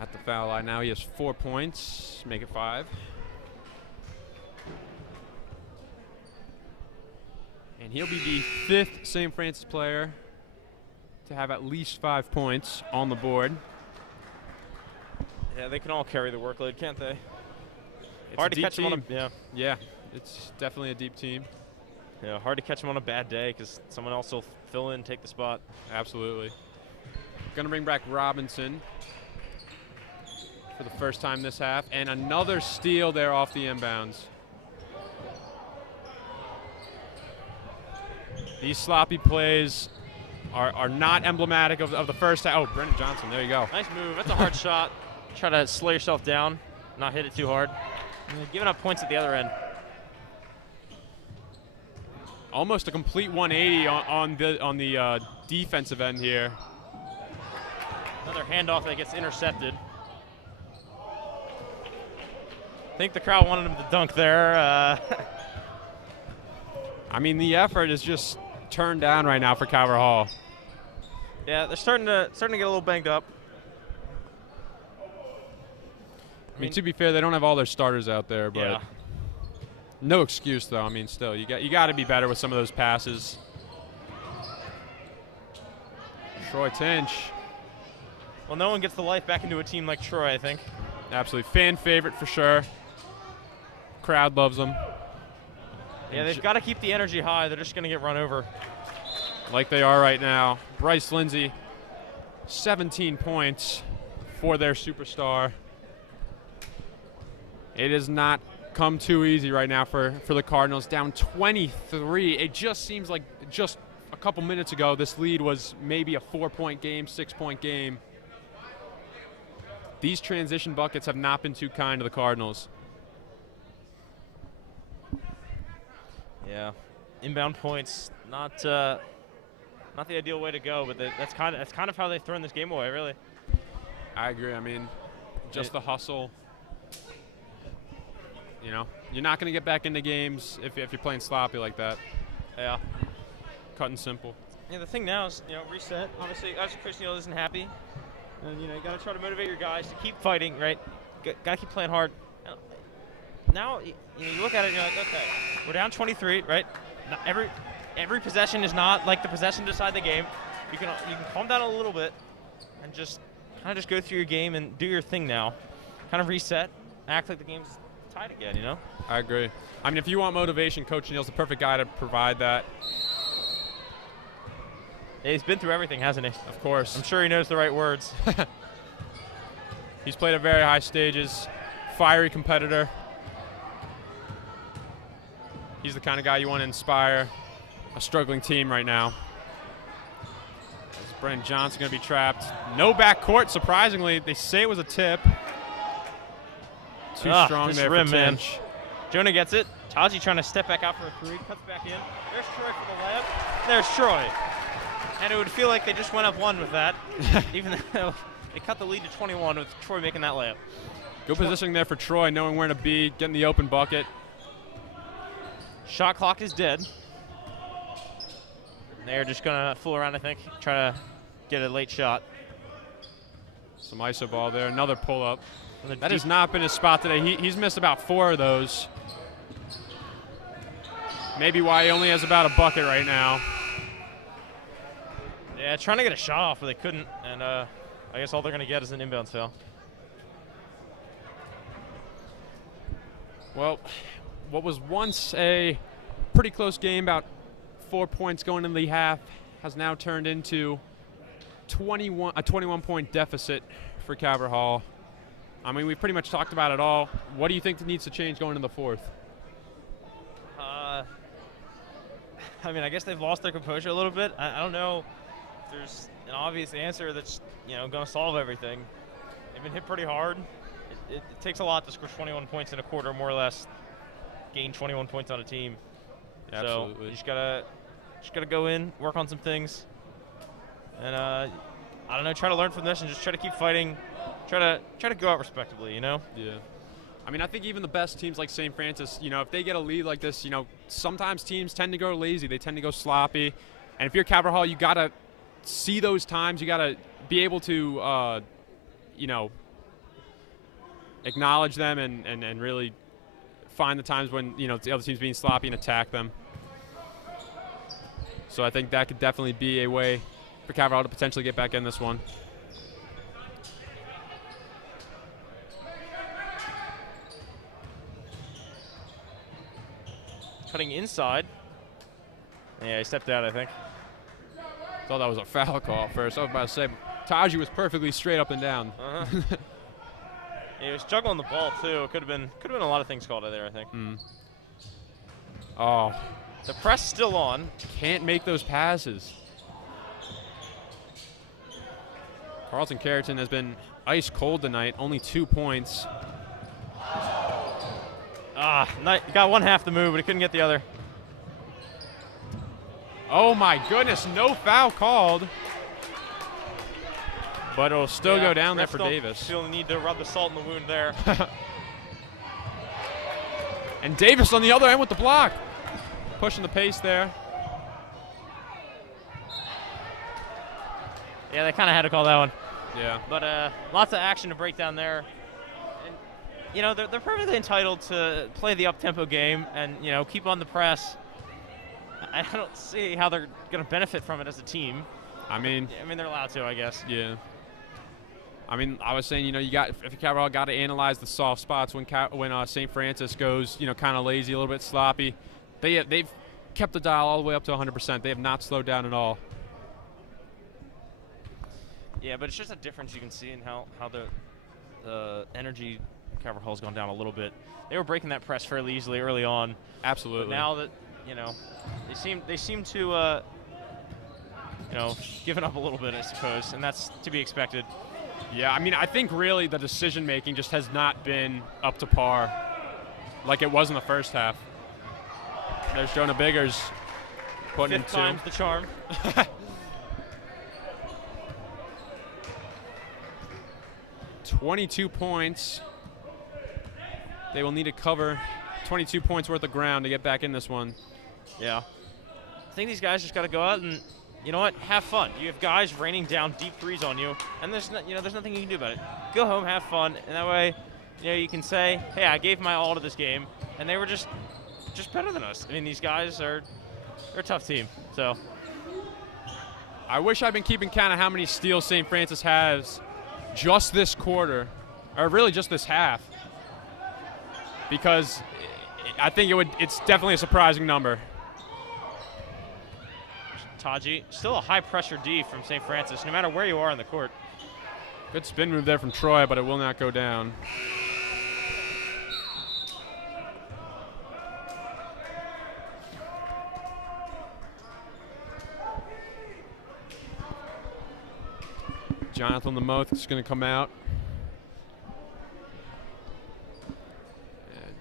At the foul line now, he has 4 points. Make it 5. And he'll be the 5th St. Francis player to have at least 5 points on the board. Yeah, they can all carry the workload, can't they? It's Hard a to deep catch them on a team. Yeah, it's definitely a deep team. Yeah, hard to catch them on a bad day because someone else will fill in, take the spot. Absolutely. Going to bring back Robinson for the first time this half, and another steal there off the inbounds. These sloppy plays are not emblematic of the first half. Oh, Brendan Johnson, there you go. Nice move. That's a hard shot. Try to slow yourself down, not hit it too hard. And you're giving up points at the other end. Almost a complete 180 on the defensive end here. Another handoff that gets intercepted. I think the crowd wanted him to dunk there. I mean, the effort is just turned down right now for Calvert Hall. Yeah, they're starting to get a little banged up. I mean, to be fair, they don't have all their starters out there, but yeah. No excuse though. I mean, still, you got to be better with some of those passes. Troy Tinch. Well, no one gets the life back into a team like Troy, I think. Absolutely fan favorite for sure. Crowd loves them. Yeah, they've got to keep the energy high. They're just going to get run over. Like they are right now. Bryce Lindsay, 17 points for their superstar. It has not come too easy right now for the Cardinals. Down 23. It just seems like just a couple minutes ago this lead was maybe a 4-point game, 6-point game. These transition buckets have not been too kind to the Cardinals. Yeah, inbound points, not the ideal way to go, but that's kind of how they've thrown this game away, really. I agree. I mean, just the hustle. You know, you're not going to get back into games if you're playing sloppy like that. Yeah. Cut and simple. Yeah, the thing now is, reset. Obviously, Chris Neal isn't happy. And, you got to try to motivate your guys to keep fighting, right? Got to keep playing hard. Now, you look at it and you're like, okay, we're down 23, right? Not every possession is not like the possession to decide the game. You can calm down a little bit and just kind of just go through your game and do your thing now. Kind of reset, act like the game's tied again, I agree. I mean, if you want motivation, Coach Neal's the perfect guy to provide that. Yeah, he's been through everything, hasn't he? Of course. I'm sure he knows the right words. He's played at very high stages, fiery competitor. He's the kind of guy you want to inspire a struggling team right now. Is Brendan Johnson going to be trapped? No backcourt, surprisingly. They say it was a tip. Too strong there rim, for Tinch. man. Jonah gets it. Taji trying to step back out for a three. Cuts back in. There's Troy for the layup. There's Troy. And it would feel like they just went up one with that, even though they cut the lead to 21 with Troy making that layup. Good positioning there for Troy, knowing where to be, getting the open bucket. Shot clock is dead. They're just going to fool around, I think, try to get a late shot. Some iso ball there, another pull-up. That has not been his spot today. He's missed about 4 of those. Maybe why he only has about a bucket right now. Yeah, trying to get a shot off, but they couldn't. And I guess all they're going to get is an inbound foul. Well, what was once a pretty close game, about 4 points going into the half, has now turned into a 21-point deficit for Calvert Hall. I mean, we've pretty much talked about it all. What do you think needs to change going into the fourth? I mean, I guess they've lost their composure a little bit. I don't know if there's an obvious answer that's, going to solve everything. They've been hit pretty hard. It takes a lot to score 21 points in a quarter, more or less, gain 21 points on a team. Absolutely. So you just gotta go in, work on some things, and I don't know, try to learn from this and just try to keep fighting. Try to go out respectably, Yeah. I mean, I think even the best teams like St. Francis, if they get a lead like this, sometimes teams tend to go lazy. They tend to go sloppy. And if you're Calvert Hall, you got to see those times. You got to be able to, acknowledge them and really find the times when, the other team's being sloppy and attack them. So I think that could definitely be a way for Calvert Hall to potentially get back in this one. Cutting inside. Yeah, he stepped out, I think. Thought that was a foul call first. I was about to say, Taji was perfectly straight up and down. Uh-huh. He was juggling the ball too. Could have been a lot of things called out there, I think. Oh, the press still on. Can't make those passes. Carlton Carrington has been ice cold tonight. Only 2 points. Got one half the move, but he couldn't get the other. Oh my goodness, no foul called. But it'll still go down there for Davis. Still need to rub the salt in the wound there. And Davis on the other end with the block. Pushing the pace there. Yeah, they kind of had to call that one. Yeah. But lots of action to break down there. And, they're perfectly entitled to play the up-tempo game and, keep on the press. I don't see how they're going to benefit from it as a team. I mean, they're allowed to, I guess. Yeah. I mean, I was saying, if Calvert Hall got to analyze the soft spots when St. Francis goes, kind of lazy, a little bit sloppy. They've kept the dial all the way up to 100%. They have not slowed down at all. Yeah, but it's just a difference you can see in how the energy in Calvert Hall's gone down a little bit. They were breaking that press fairly easily early on. Absolutely. But now that they seem to given up a little bit, I suppose, and that's to be expected. Yeah, I mean, I think really the decision-making just has not been up to par like it was in the first half. There's Jonah Biggers putting in 2. 5th time's the charm. 22 points. They will need to cover 22 points worth of ground to get back in this one. Yeah. I think these guys just got to go out and, have fun. You have guys raining down deep threes on you, and there's nothing you can do about it. Go home, have fun, and that way, you can say, hey, I gave my all to this game, and they were just better than us. I mean, these guys they're a tough team. So I wish I'd been keeping count of how many steals St. Francis has just this quarter, or really just this half, because I think it's definitely a surprising number. Taji, still a high-pressure D from St. Francis, no matter where you are on the court. Good spin move there from Troy, but it will not go down. Jonathan Lamoth is going to come out. And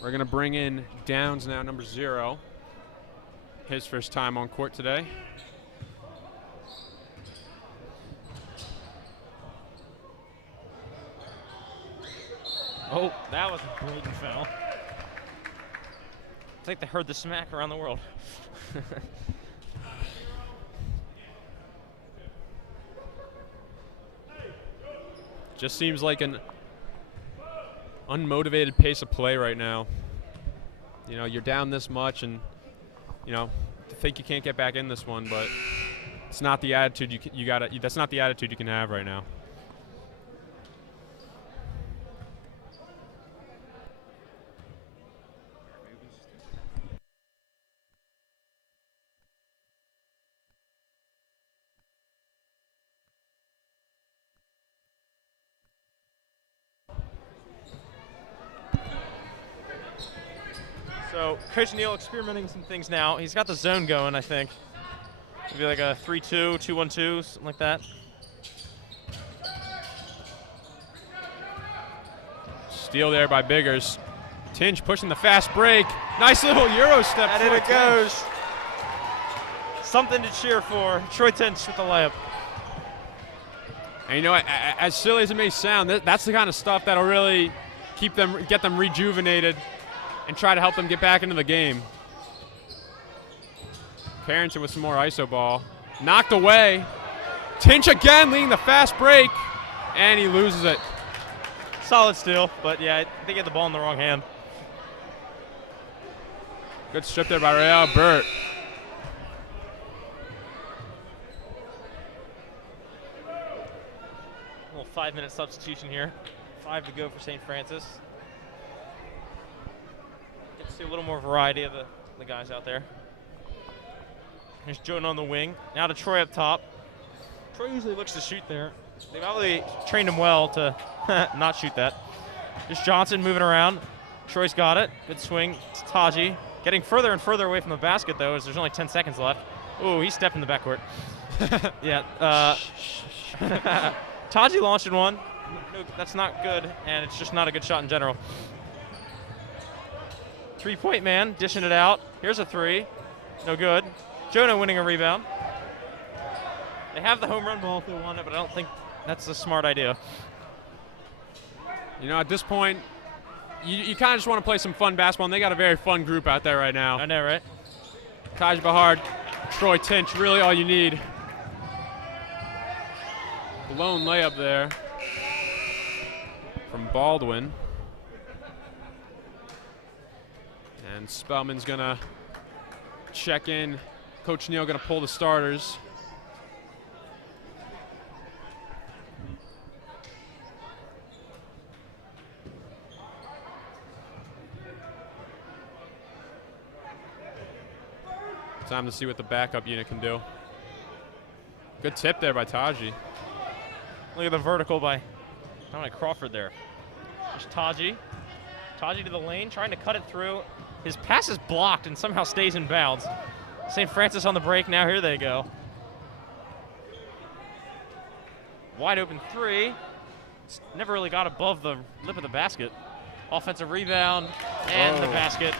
we're going to bring in Downs now, number 0. His first time on court today. Oh, that was a blatant foul. It's like they heard the smack around the world. Just seems like an unmotivated pace of play right now. You're down this much and, think you can't get back in this one, but It's not the attitude you got. That's not the attitude you can have right now. So Coach Neal experimenting some things now. He's got the zone going, I think. Maybe like a 3-2, 2-1-2, something like that. Steal there by Biggers. Tinch pushing the fast break. Nice little Euro step. And in it goes. Something to cheer for. Troy Tinch with the layup. And you know what? As silly as it may sound, that's the kind of stuff that'll really get them rejuvenated and try to help them get back into the game. Carrington with some more iso ball. Knocked away. Tinch again leading the fast break, and he loses it. Solid steal, but yeah, I think he had the ball in the wrong hand. Good strip there by Real Burt. A little 5-minute substitution here. 5 to go for St. Francis. Get to see a little more variety of the guys out there. Here's Jonah on the wing. Now to Troy up top. Troy usually looks to shoot there. They've obviously trained him well to not shoot that. Here's Johnson moving around. Troy's got it. Good swing. It's Taji. Getting further and further away from the basket, though, as there's only 10 seconds left. Ooh, he stepped in the backcourt. Yeah. Taji launched one. No, that's not good, and it's just not a good shot in general. 3-point man, dishing it out. Here's a 3. No good. Jonah winning a rebound. They have the home run ball if they want it, but I don't think that's a smart idea. You know, at this point, you kind of just want to play some fun basketball, and they got a very fun group out there right now. I know, right? Taj Bahar, Troy Tinch, really all you need. The lone layup there from Baldwin. And Spellman's going to check in. Coach Neal going to pull the starters. Time to see what the backup unit can do. Good tip there by Taji. Look at the vertical by Dominic Crawford there. There's Taji. Taji to the lane, trying to cut it through. His pass is blocked and somehow stays in bounds. St. Francis on the break. Now here they go. Wide open 3. It's never really got above the lip of the basket. Offensive rebound and the basket.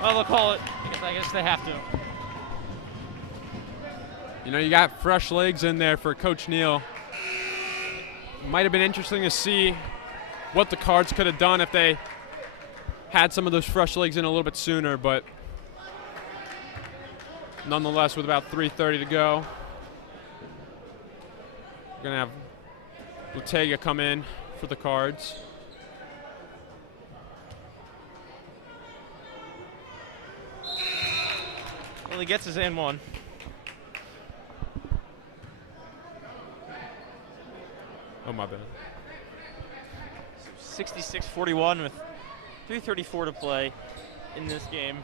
Well, they'll call it. I guess they have to. You know, you got fresh legs in there for Coach Neal. Might have been interesting to see what the Cards could have done if they had some of those fresh legs in a little bit sooner, but nonetheless, with about 3:30 to go, we're going to have Lutega come in for the Cards. Well, he gets his and one. Oh, my bad. 66-41 with 3:34 to play in this game.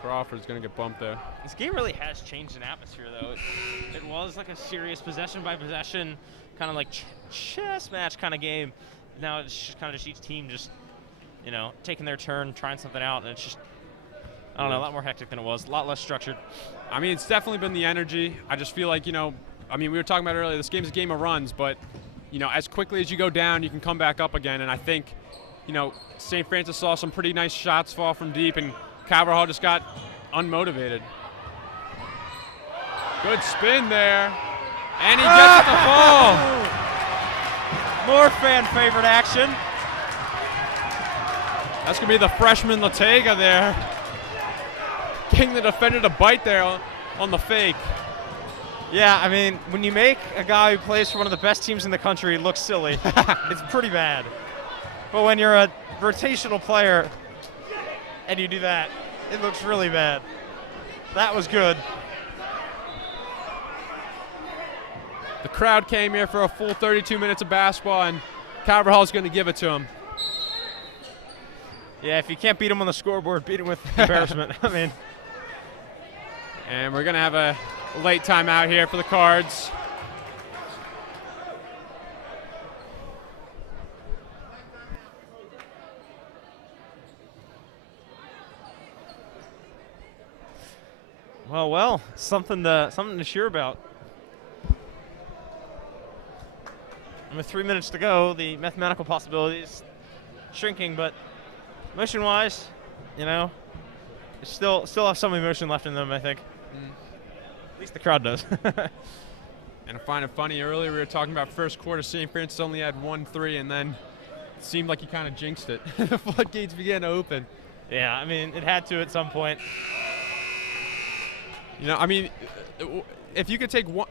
Crawford's going to get bumped there. This game really has changed in atmosphere, though. It was like a serious possession-by-possession, kind of like chess match kind of game. Now it's just kind of just each team just, you know, taking their turn, trying something out, and it's just, I don't know, a lot more hectic than it was, a lot less structured. I mean, it's definitely been the energy. I just feel like, you know, I mean, we were talking about earlier, this game's a game of runs, but, you know, as quickly as you go down, you can come back up again, and I think, you know, St. Francis saw some pretty nice shots fall from deep, and Cabral just got unmotivated. Good spin there, and he gets it to fall. More fan-favorite action. That's going to be the freshman Lutega there, getting the defender to bite there on the fake. Yeah, I mean, when you make a guy who plays for one of the best teams in the country look silly, it's pretty bad. But when you're a rotational player and you do that, it looks really bad. That was good. The crowd came here for a full 32 minutes of basketball, and Calvert Hall's going to give it to them. Yeah, if you can't beat them on the scoreboard, beat them with embarrassment. I mean. And we're going to have a late timeout here for the Cards. Well, something to cheer about. And with 3 minutes to go, the mathematical possibilities shrinking, but motion-wise, you know, still have some emotion left in them, I think. At least the crowd does. And I find it funny, earlier we were talking about first quarter, St. Francis only had 1-3, and then it seemed like he kind of jinxed it. The floodgates began to open. Yeah, I mean, it had to at some point. You know, I mean, if you could take one,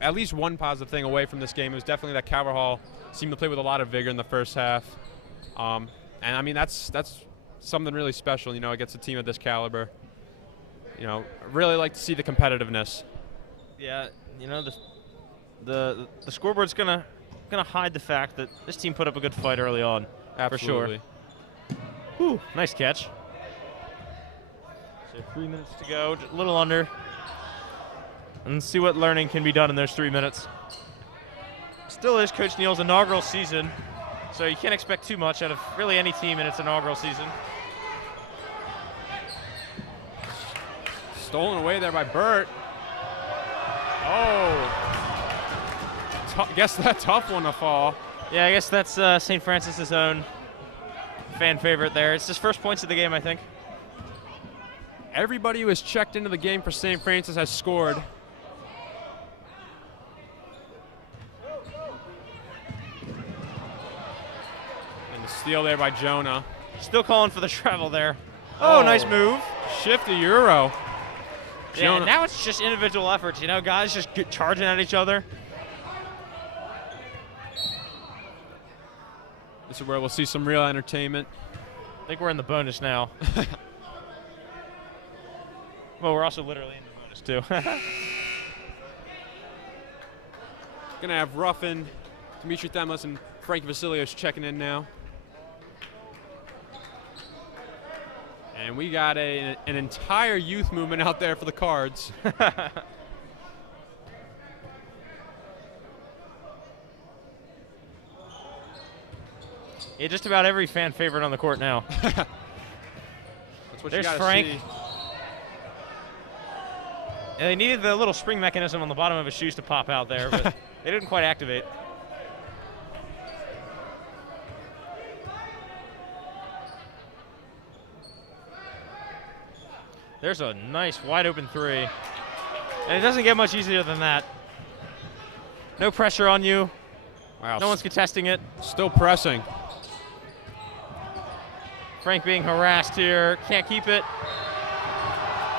at least one positive thing away from this game, it was definitely that Calvert Hall seemed to play with a lot of vigor in the first half. And I mean, that's something really special, you know, against a team of this caliber. You know, really like to see the competitiveness. Yeah, you know, the scoreboard's gonna hide the fact that this team put up a good fight early on. Absolutely. For sure. Whew, nice catch. So 3 minutes to go, just a little under. And see what learning can be done in those 3 minutes. Still is Coach Neal's inaugural season, so you can't expect too much out of really any team in its inaugural season. Stolen away there by Burt. Oh. Guess that tough one to fall. Yeah, I guess that's St. Francis's own fan favorite there. It's his first points of the game, I think. Everybody who has checked into the game for St. Francis has scored. And the steal there by Jonah. Still calling for the travel there. Oh, nice move. Shift to Euro. Yeah, now it's just individual efforts, you know, guys just charging at each other. This is where we'll see some real entertainment. I think we're in the bonus now. Well, we're also literally in the bonus, too. Gonna have Ruffin, Dimitri Themlis, and Frankie Vasilios checking in now. And we got an entire youth movement out there for the Cards. Yeah, just about every fan favorite on the court now. That's what There's you gotta Frank. see. Yeah, they needed the little spring mechanism on the bottom of his shoes to pop out there, but they didn't quite activate. There's a nice wide open three. And it doesn't get much easier than that. No pressure on you. Wow. No one's contesting it. Still pressing. Frank being harassed here. Can't keep it.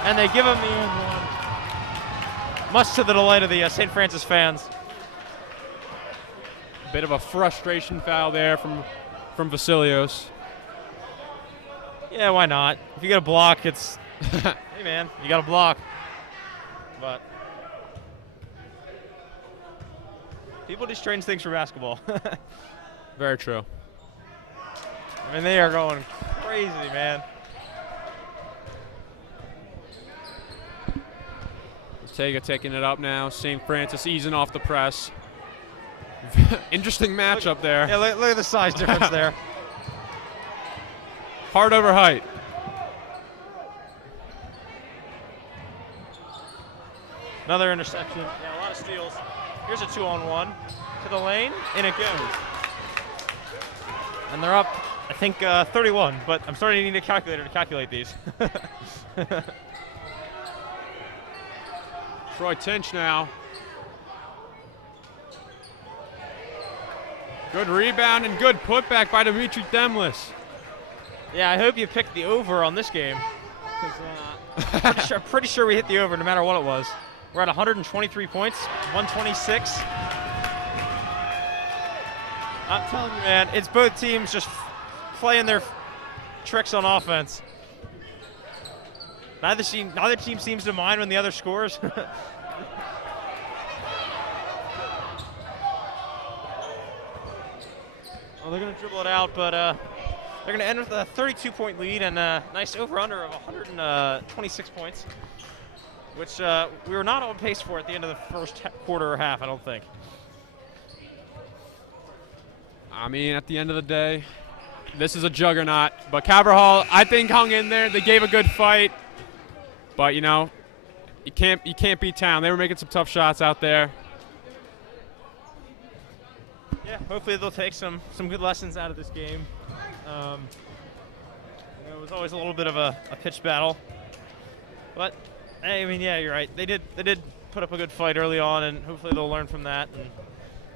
And they give him the end one. Much to the delight of the St. Francis fans. Bit of a frustration foul there from Vasilios. Yeah, why not? If you get a block, it's, hey man, you got a block. But people do strange things for basketball. Very true. I mean, they are going crazy, man. Ortega taking it up now. St. Francis easing off the press. Interesting matchup there. Yeah, look at the size difference there. Hard over height. Another interception. Yeah, a lot of steals. Here's a 2-on-1 to the lane, and it goes. And they're up, I think, 31, but I'm starting to need a calculator to calculate these. Troy Tinch now. Good rebound and good putback by Dimitri Themlis. Yeah, I hope you picked the over on this game. I'm pretty sure we hit the over no matter what it was. We're at 123 points, 126. I'm telling you, man, it's both teams just playing their tricks on offense. Neither team seems to mind when the other scores. Well, they're going to dribble it out, but they're going to end with a 32-point lead and a nice over-under of 126 points, which we were not on pace for at the end of the first quarter or half, I don't think. I mean, at the end of the day, this is a juggernaut. But Cabral, I think, hung in there. They gave a good fight. But, you know, you can't beat Town. They were making some tough shots out there. Yeah, hopefully they'll take some good lessons out of this game. It was always a little bit of a pitched battle. But, hey, I mean, yeah, you're right. They did put up a good fight early on, and hopefully they'll learn from that. And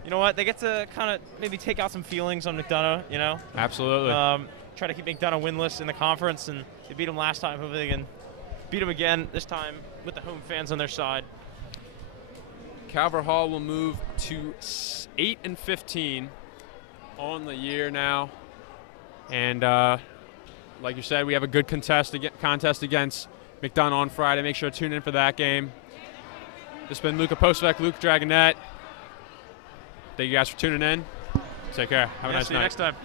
you know what? They get to kind of maybe take out some feelings on McDonough, you know? Absolutely. Try to keep McDonough winless in the conference, and they beat him last time. Hopefully they can beat him again, this time with the home fans on their side. Calvert Hall will move to 8-15 on the year now. And like you said, we have a good contest against McDonough on Friday. Make sure to tune in for that game. This has been Luca Postvek, Luke Dragonette. Thank you guys for tuning in. Take care. Have a nice night. See you next time.